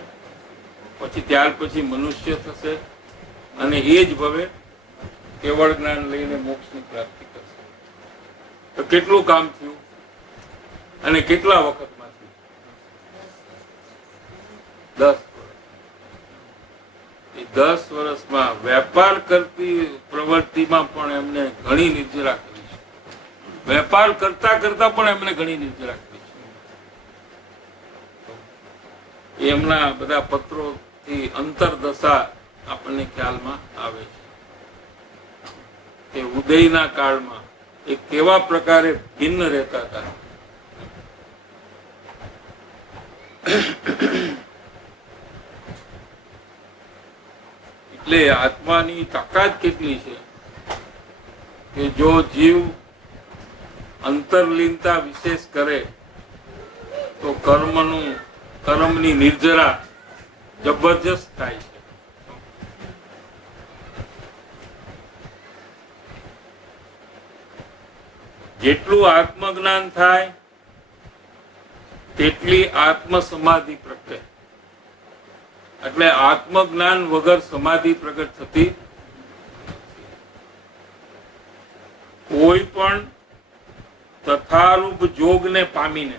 પછી ત્યાર પછી મનુષ્ય થશે, અને એ જ ભવે કેવળ જ્ઞાન લઈને મોક્ષની પ્રાપ્તિ કરશે. તો કેટલું કામ થયું અને કેટલા વખતમાં થયું? 10 વર્ષ. એ 10 વર્ષમાં વેપાર કરતી પ્રવૃત્તિમાં પણ એમને ઘણી નિર્જરા કરી છે. વેપાર કરતા કરતા પણ એમને ઘણી નિર્જરા કરી છે. એમના બધા પત્રોથી અંતરદશા આપણને ખ્યાલમાં આવે છે કે ઉદયના કાળમાં એ કેવા પ્રકારે ભિન્ન રહેતા હતા. એટલે આત્માની તાકાત કેટલી છે કે જો જીવ અંતરલીનતા વિશેષ કરે તો કર્મની નિર્જરા જબરજસ્ત થાય છે. જેટલું આત્મજ્ઞાન થાય તેટલી આત્મ સમાધિ પ્રગટે. એટલે આત્મજ્ઞાન વગર સમાધિ પ્રગટ થતી. કોઈ પણ તથારૂપ જોગને પામીને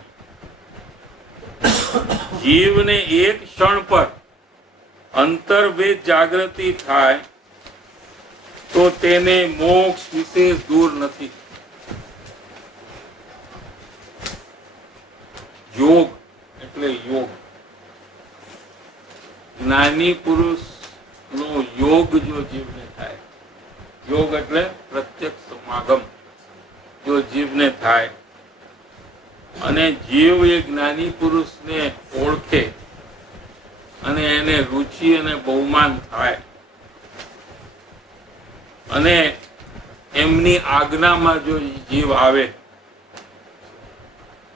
જીવને એક ક્ષણ પર અંતર્ભેદ જાગૃતિ થાય તો તેને મોક્ષ વિશેષ દૂર નથી. યોગ એટલે યોગ, જ્ઞાની પુરુષ નો યોગ જો જીવને થાય, યોગ એટલે પ્રત્યક્ષ સમાગમ જો જીવને થાય અને જીવ એ જ્ઞાની પુરુષને ઓળખે અને એને રુચિ અને બહુમાન થાય અને એમની આજ્ઞામાં જો જીવ આવે,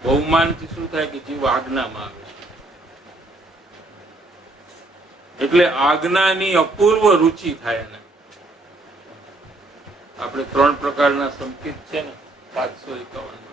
બહુમાનથી શું થાય કે જીવ આજ્ઞામાં આવે. એટલે આજ્ઞાની અપૂર્વ રુચિ થાય. એને આપણે 3 પ્રકારના સંકેત છે ને 751.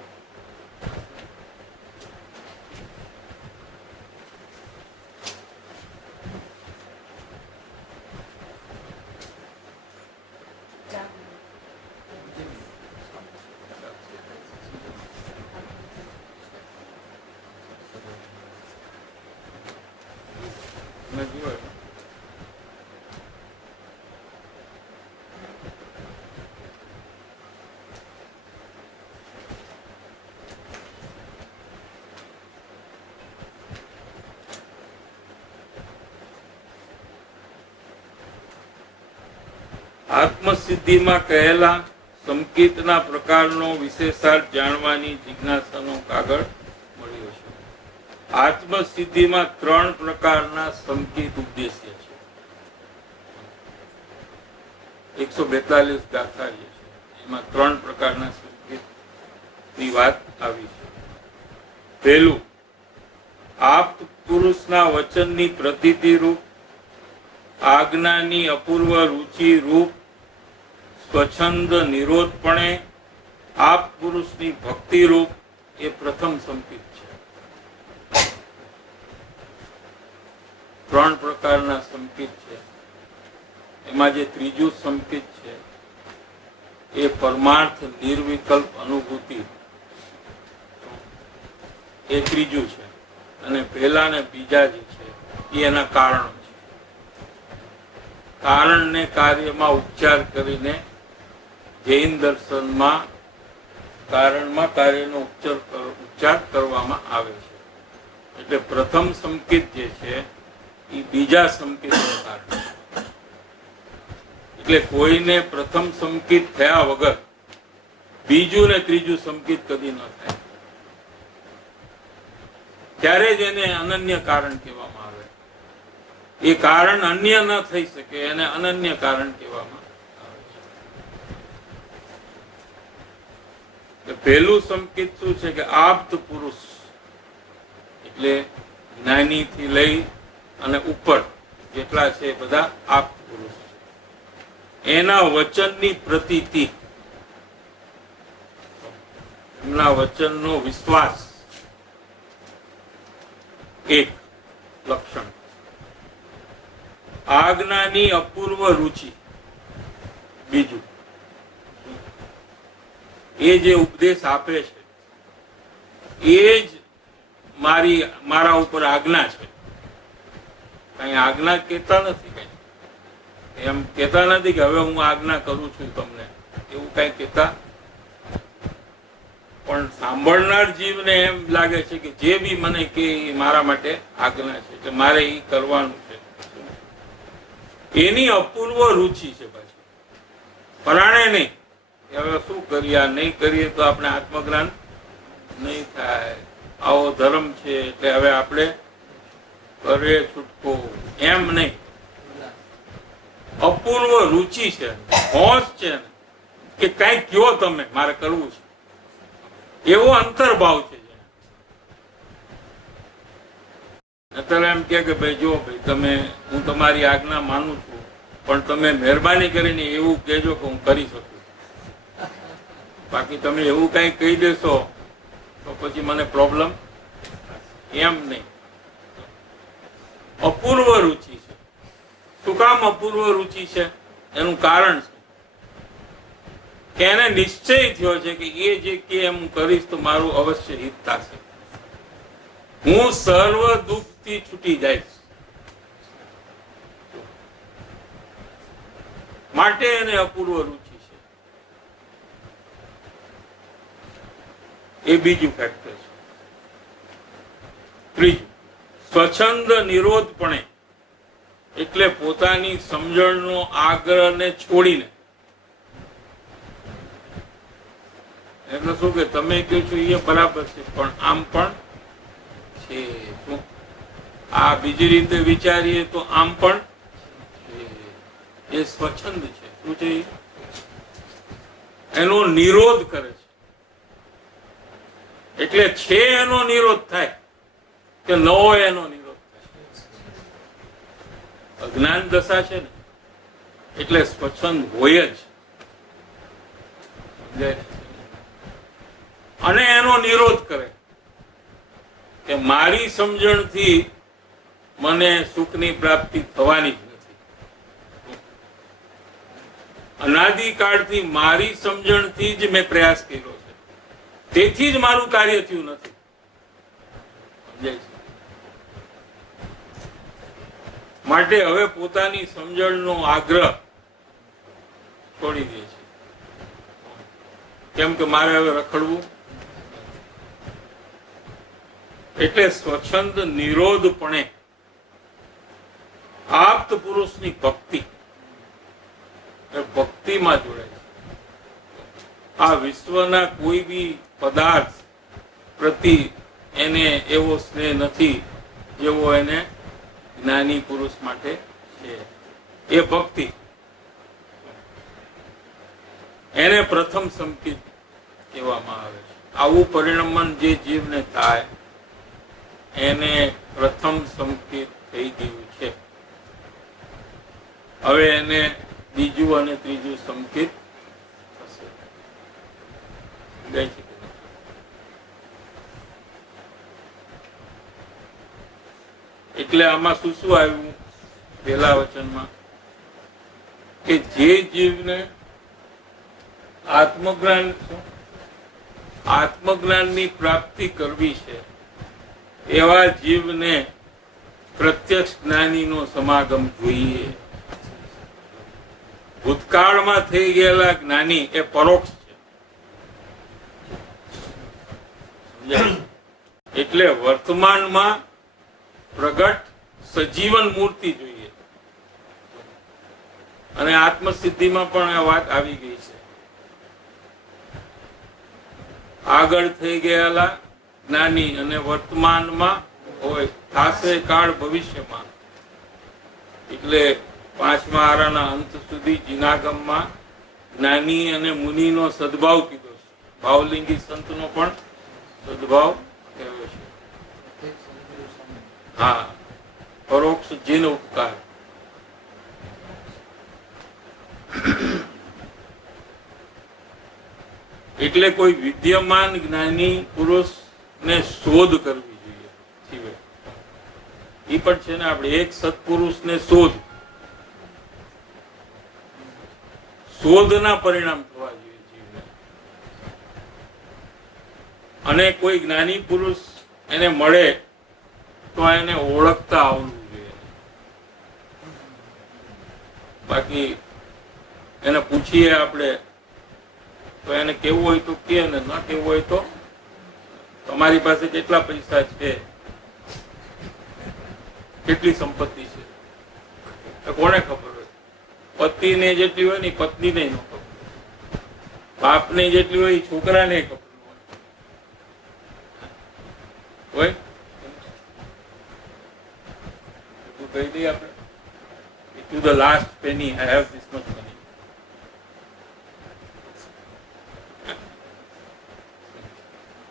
આત્મસિદ્ધિમાં કહેલા સંકિતના પ્રકારનો વિશેષાર્થ જાણવાની જિજ્ઞાસાનો કાગળ મળ્યો છે. આત્મસિદ્ધિમાં 3 પ્રકારના સંકિત ઉદ્દેશ્ય છે. 142 ગાથા છે, એમાં 3 પ્રકારના સંકિતની વાત આવી છે. પહેલું, આપ્ત પુરુષના વચનની પ્રતીતિ રૂપ, આજ્ઞાની અપૂર્વ રુચિ રૂપ, સ્વચ્છંદ નિરોધપણે આપ પુરુષની ભક્તિ રૂપ એ પ્રથમ સંકિત છે. 3 પ્રકારના સંકિત છે. એમાં જે ત્રીજું સંકિત છે એ પરમાર્થ નિર્વિકલ્પ અનુભૂતિ એ ત્રીજું છે. અને પહેલા ને બીજા જે છે એ એના કારણો છે. કારણને કાર્યમાં ઉપચાર કરીને જૈન દર્શનમાં કારણમાં કાર્યનો ઉપચાર કરવામાં આવે છે. એટલે પ્રથમ સંકિત જે છે એ બીજા સંકિતનું કારણ. એટલે કોઈને પ્રથમ સંકિત થયા વગર બીજું ને ત્રીજું સંકિત કદી ન થાય. ત્યારે જ એને અનન્ય કારણ કહેવામાં આવે. એ કારણ અન્ય ન થઈ શકે એને અનન્ય કારણ કહેવામાં આવે છે. પહેલું સંકેત શું છે કે આપ્ત પુરુષ એટલે જ્ઞાની થી લઈ અને ઉપર જેટલા છે બધા આપ્ત પુરુષ છે. એના વચનની પ્રતીતિ, એમના વચનનો વિશ્વાસ એક લક્ષણ. આજ્ઞાની અપૂર્વ રુચિ બીજું. એ જે ઉપદેશ આપે છે એ જ મારા ઉપર આજ્ઞા છે. કઈ આજ્ઞા કહેતા નથી, કઈ એમ કહેતા નથી કે હવે હું આજ્ઞા કરું છું તમને, એવું કઈ કહેતા. પણ સાંભળનાર જીવને એમ લાગે છે કે જે બી મને કે મારા માટે આજ્ઞા છે એટલે મારે એ કરવાનું છે. એની અપૂર્વ રુચિ છે. પાછી પરાણે નહીં હવે શું કરીએ, નહીં કરીએ તો આપણે આત્મજ્ઞાન નહીં થાય, આવો ધર્મ છે એટલે હવે આપણે કરીએ છૂટકો, એમ નહીં. અપૂર્વ રુચિ છે, હોશ છે કે કઈ કયો તમે, મારે કરવું છે, એવો અંતર્ભાવ છે. અત્યારે એમ કે ભાઈ જો ભાઈ તમે, હું તમારી આજ્ઞા માનું છું પણ તમે મહેરબાની કરીને એવું કહેજો કે હું કરી શકું. બાકી તમે એવું કઈ કહી દેશો તો પછી મને પ્રોબ્લેમ. એમ નહીં. અપૂર્વ રુચિ છે. શું કામ અપૂર્વ રુચિ છે? એનું કારણ છે કે એને નિશ્ચય થયો છે કે એ જે કે એમ હું કરીશ તો મારું અવશ્ય હિત થશે, હું સર્વ દુઃખ થી છૂટી જઈશ. માટે એને અપૂર્વ રુચિ છે. એ બીજું ફેક્ટર છે. ત્રીજું, સ્વચ્છંદ નિરોધપણે એટલે પોતાની સમજણનો આગ્રહને છોડીને. એટલે શું કે તમે કહો છો એ બરાબર છે પણ આમ પણ છે, આ બીજી રીતે વિચારીએ તો આમ પણ એ સ્વચ્છંદ છે. શું છે? એનો નિરોધ કરે છે. એટલે છે એનો નિરોધ થાય કે ન હોય એનો નિરોધ થાય. અજ્ઞાન દશા છે ને એટલે સ્વચ્છંદ હોય જ, અને એનો નિરોધ કરે કે મારી સમજણથી મને સુખની પ્રાપ્તિ થવાની જ નથી. અનાદિકાળથી મારી સમજણથી જ મેં પ્રયાસ કર્યો છે, તેથી જ મારું કાર્ય થયું નથી. સમજાય છે? માટે હવે પોતાની સમજણનો આગ્રહ છોડી દે છે. કેમ કે મારે હવે રખડવું. એટલે સ્વચ્છંદ નિરોધપણે આપ્ત પુરુષની ભક્તિ. ભક્તિમાં જોડાય છે. આ વિશ્વના કોઈ બી પદાર્થ પ્રતિ એને એવો સ્નેહ નથી જેવો એને જ્ઞાની પુરુષ માટે છે. એ ભક્તિ એને પ્રથમ સંકિત કહેવામાં આવે છે. આવું પરિણમન જે જીવને થાય એને પ્રથમ સંકિત થઈ ગયું છે. હવે એને બીજું અને ત્રીજું સંકિત થશે. એટલે આમાં શું શું આવ્યું પહેલા વચનમાં કે જે જીવને આત્મજ્ઞાનની પ્રાપ્તિ કરવી છે એવા જીવને પ્રત્યક્ષ જ્ઞાનીનો સમાગમ જોઈએ. ભૂતકાળમાં થઈ ગયેલા જ્ઞાની એ પરોક્ષ છે. એટલે વર્તમાનમાં પ્રગટ સજીવન મૂર્તિ જોઈએ. અને આત્મસિદ્ધિમાં પણ આ વાત આવી ગઈ છે. આગળ થઈ ગયેલા જ્ઞાની અને વર્તમાનમાં હોય થાશે કાળ ભવિષ્યમાં. એટલે પાંચમા આરાના અંત સુધી જીનાગમમાં જ્ઞાની અને મુનિનો સદભાવ કીધો છે. ભાવલિંગી સંતનો પણ સદભાવ કહેવાય છે. હા, પરોક્ષ જીન ઉપકાર. એટલે કોઈ વિદ્યમાન જ્ઞાની પુરુષ ને શોધ કરવી જોઈએ. એ પણ છે ને આપણે એક સત્પુરુષ ને શોધના પરિણામ થવા જોઈએ જીવને. અને કોઈ જ્ઞાની પુરુષ એને મળે તો એને ઓળખતા આવડવું જોઈએ. બાકી એને પૂછીએ આપણે તો એને કેવું હોય તો કે, ને ન કેવું હોય તો તમારી પાસે કેટલા પૈસા છે, કેટલી સંપત્તિ છે, કોને ખબર હોય? પતિને જેટલી હોય ને પત્નીને ન ખબર, બાપને જેટલી હોય છોકરાને ખબર હોય. કહી દઈએ આપણે, to the last penny I have this much money.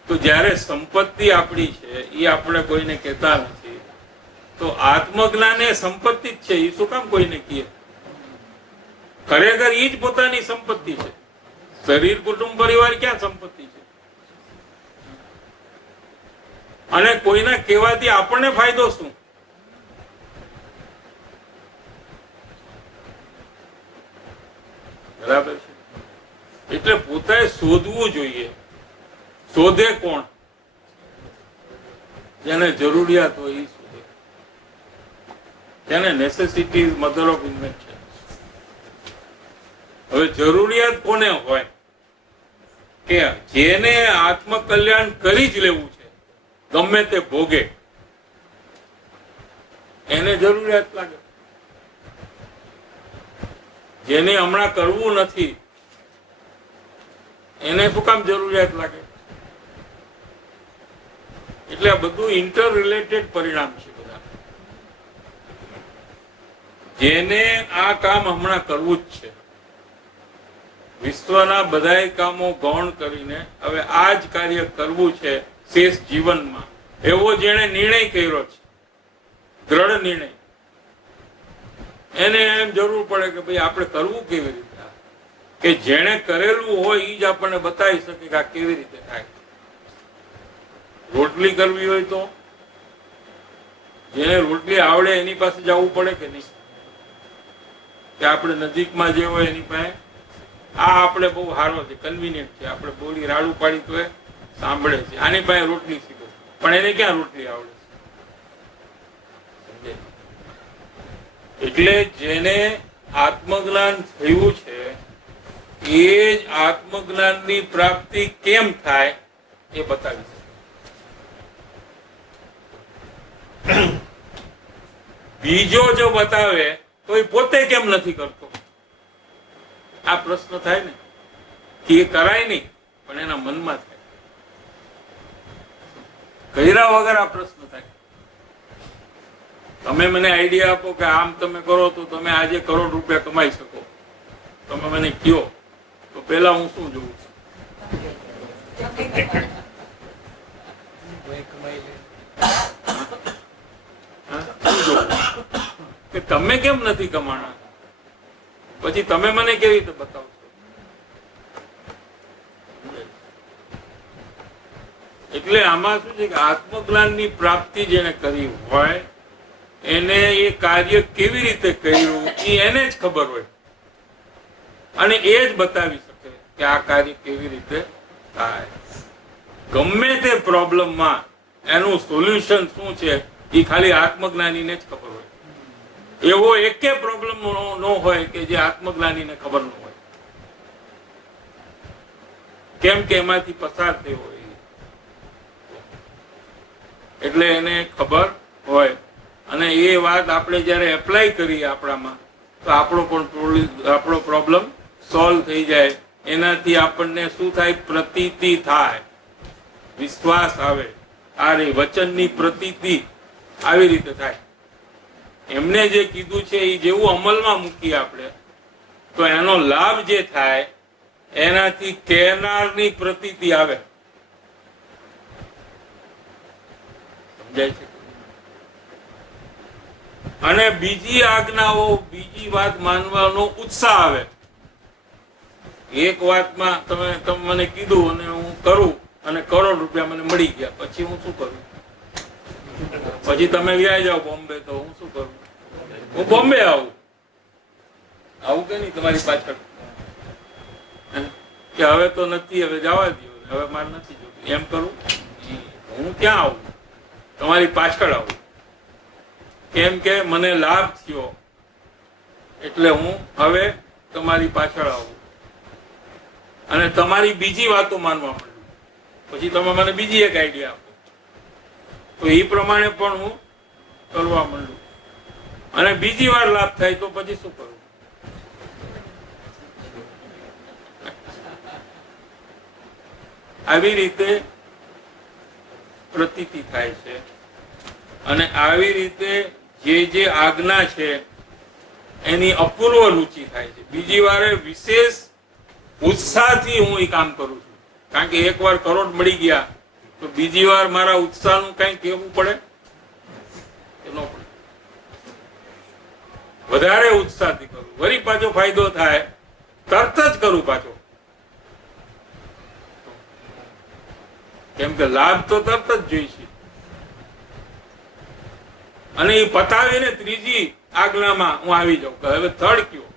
તો જ્યારે સંપત્તિ આપણી છે એ આપણે કોઈને કહેતા નથી, તો આત્મજ્ઞાન એ સંપત્તિ જ છે. એ શું કામ કોઈને કહે? ખરેખર એ જ પોતાની સંપત્તિ છે. શરીર, કુટુંબ, પરિવાર ક્યાં સંપત્તિ છે? અને કોઈના કહેવાથી આપણને ફાયદો શું? બરાબર છે. એટલે પોતાએ શોધવું જોઈએ. શોધે કોણ? જેને જરૂરિયાત હોય એ શોધે. જેને necessity is mother of invention. હવે જરૂરિયાત કોને હોય? કે જેને આત્મકલ્યાણ કરી જ લેવું છે, ગમે તે ભોગે, એને જરૂરિયાત લાગે. જેને હમણાં કરવું નથી એને શું કામ જરૂરિયાત લાગે? એટલે આ બધું ઇન્ટર રિલેટેડ પરિણામ છે બધા. જેને આ કામ હમણાં કરવું જ છે, વિશ્વના બધાય કામો ગૌણ કરીને હવે આ જ કાર્ય કરવું છે શેષ જીવનમાં, એવો જેને નિર્ણય કર્યો છે, દ્રઢ નિર્ણય, એને એમ જરૂર પડે કે ભાઈ આપણે કરવું કેવી રીતે, કે જેને કરેલું હોય એ જ આપણને બતાવી શકે કે આ કેવી રીતે થાય. રોટલી કરવી હોય તો જેને રોટલી આવડે એની પાસે જવું પડે કે નહીં? કે આપણે નજીકમાં જે હોય એની પાસે, આ આપણે બહુ સારો છે, કન્વિનિયન્ટ છે, આપણે બોલી રાડું પાડી તો એ સાંભળે છે, આની પાસે રોટલી શીખો, પણ એને ક્યાં રોટલી આવડે છે? એટલે જેને આત્મજ્ઞાન થયું છે એ જ આત્મજ્ઞાનની પ્રાપ્તિ કેમ થાય એ બતાવી શકે. બીજો જો બતાવે તો એ પોતે કેમ નથી કરતો, આ પ્રશ્ન થાય ને કે એ કરાય નહીં, પણ એના મનમાં થાય. કર્યા વગર આ પ્રશ્ન થાય. તમે મને આઈડિયા આપો કે આમ તમે કરો તો તમે આજે કરોડ રૂપિયા કમાઈ શકો. તમે મને કહો તો પેલા હું શું જોઉં છું? શું જોઉં? કે તમે કેમ નથી કમાણા? પછી તમે મને કેવી રીતે બતાવશો? એટલે આમાં શું છે કે આત્મજ્ઞાનની પ્રાપ્તિ જેને કરી હોય એને એ કાર્ય કેવી રીતે કર્યું એ એને જ ખબર હોય, અને એ જ બતાવી શકે કે આ કાર્ય કેવી રીતે થાય. ગમે તે પ્રોબ્લેમમાં એનું સોલ્યુશન શું છે એ ખાલી આત્મજ્ઞાનીને જ ખબર હોય. એવો એકે પ્રોબ્લેમ ન હોય કે જે આત્મજ્ઞાનીને ખબર ન હોય, કેમ કે એમાંથી પસાર થયો હોય. એટલે એને ખબર હોય, અને એ વાત આપણે જયારે એપ્લાય કરીએ આપણામાં તો આપણો પ્રોબ્લેમ સોલ્વ થઈ જાય. એનાથી આપણને શું થાય? પ્રતીતિ થાય, વિશ્વાસ આવે. આ રે વચનની પ્રતીતિ આવી રીતે થાય. એમને જે કીધું છે એ જેવું અમલમાં મૂકીએ આપણે તો એનો લાભ જે થાય એનાથી કહેનારની પ્રતીતિ આવે. સમજાય છે? અને બીજી આજ્ઞાઓ, બીજી વાત માનવાનો ઉત્સાહ આવે. એક વાતમાં તમે મને કીધું અને હું કરું અને કરોડ રૂપિયા મને મળી ગયા, પછી હું શું કરું? પછી તમે વ્યાજ જાઓ બોમ્બે, તો હું શું કરું? હું બોમ્બે આવું કે નહીં તમારી પાછળ? કે હવે તો નથી, હવે જવા દો, હવે મારે નથી જોતું, એમ કરું? હું ક્યાં આવું? તમારી પાછળ આવું. કેમ કે મને લાભ થયો એટલે હું હવે તમારી પાછળ આવું અને તમારી બીજી વાતો માનવા માંડું. પછી તમે મને બીજી એક આઈડિયા આપો તો એ પ્રમાણે પણ હું કરવા માંડું, અને બીજી વાર લાભ થાય તો પછી શું કરું? આવી રીતે પ્રતીતિ થાય છે. અને આવી રીતે જે આજ્ઞા છે એની અપૂર્વ રુચિ થાય છે. બીજી વારે વિશેષ ઉત્સાહથી હું એ કામ કરું છું, કારણ કે એક વાર કરોડ મળી ગયા તો બીજી વાર મારા ઉત્સાહનું કઈ કહેવું પડે કે ન પડે? વધારે ઉત્સાહથી કરું, વળી પાછો ફાયદો થાય તરત જ કરું પાછો. કેમ કે લાભ તો તરત જ જોઈશે. અને એ પતાવીને ત્રીજી આજ્ઞામાં હું આવી જાઉં કે હવે થર્ડ કયો?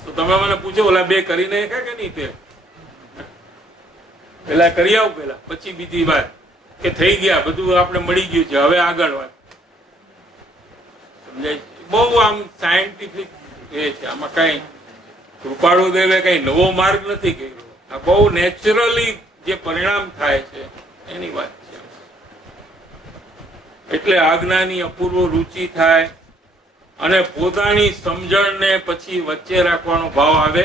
તો તમે મને પૂછો ઓલા બે કરીને કે નહીં? તે પેલા કરી આવું પેલા, પછી બીજી વાત કે થઈ ગયા, બધું આપણે મળી ગયું છે, હવે આગળ વાત. સમજાય? બહુ આમ સાયન્ટિફિક એ છે. આમાં કઈ કૃપાળુ દેવે કઈ નવો માર્ગ નથી કર્યો. આ બહુ નેચરલી જે પરિણામ થાય છે એની વાત છે. એટલે આજ્ઞાની અપૂર્વ રુચિ થાય અને પોતાની સમજણને પછી વચ્ચે રાખવાનો ભાવ આવે.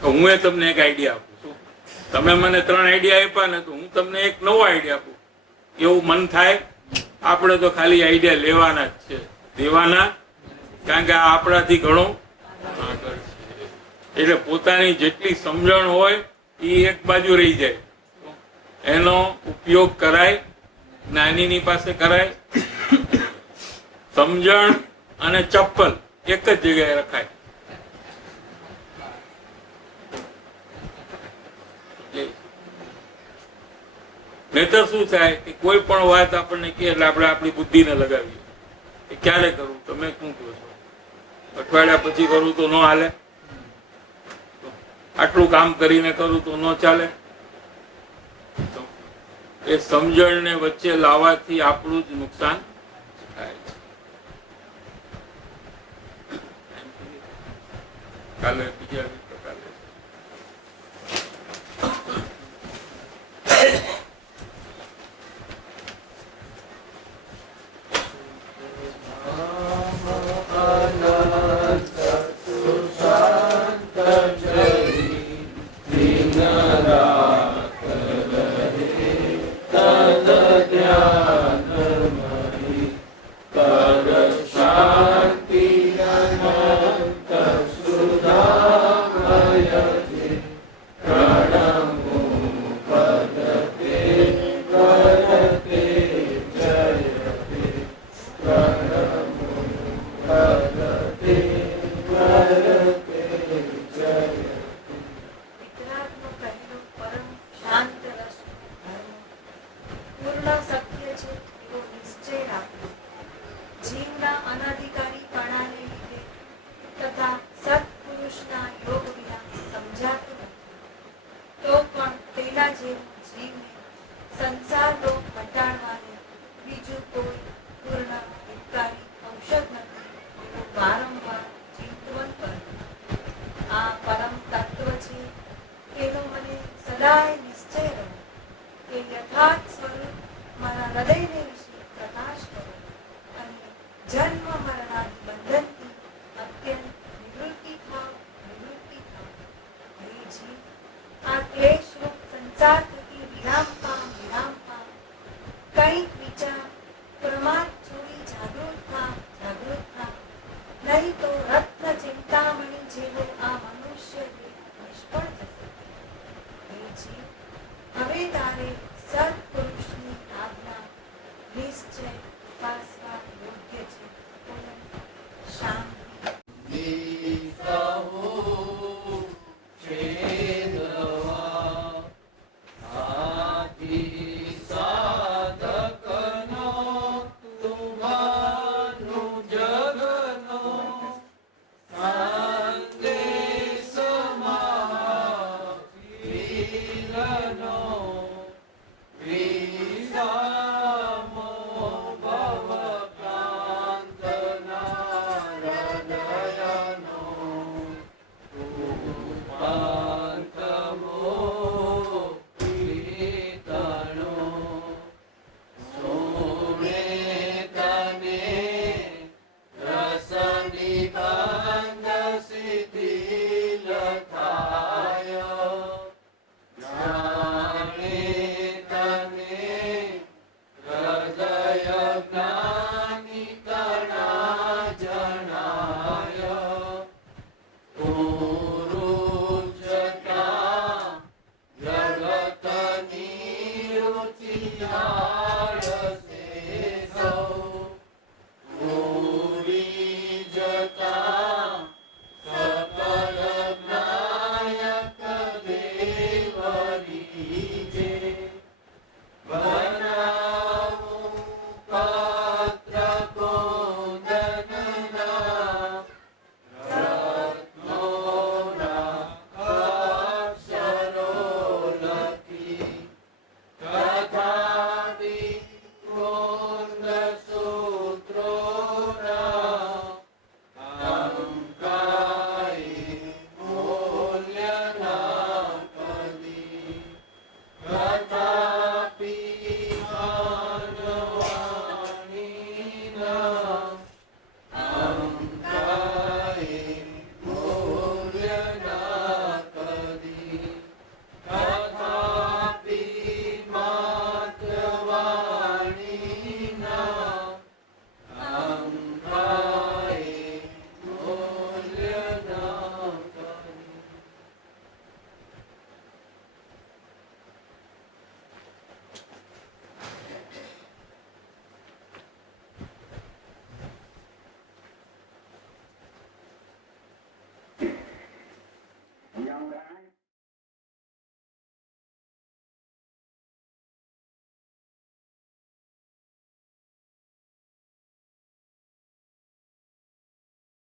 તો હું તમને એક આઈડિયા આપું છું, તમે મને 3 આઈડિયા આપ્યા ને, તો હું તમને એક નવો આઈડિયા આપું, એવું મન થાય? આપણે તો ખાલી આઈડિયા લેવાના જ છે, દેવાના, કારણ કે આ આપણાથી ઘણો આગળ છે. એટલે પોતાની જેટલી સમજણ હોય એ એક બાજુ રહી જાય, એનો ઉપયોગ કરાય. જ્ઞાનીની પાસે કરાય. સમજણ અને ચપ્પલ એક જ જગ્યાએ રખાય. નહીતર શું થાય કે કોઈ પણ વાત આપણને કહે એટલે આપણે આપણી બુદ્ધિને લગાવીએ કે ક્યારે કરવું? તમે શું કહો છો? અઠવાડિયા પછી કરું તો ન હાલે? આટલું કામ કરીને કરું તો ન ચાલે? એ સમજણને વચ્ચે લાવવાથી આપણું જ નુકસાન થાય છે. કાલે બીજા પ્રકારે અનંત સુશાંત કંઈક વિચાર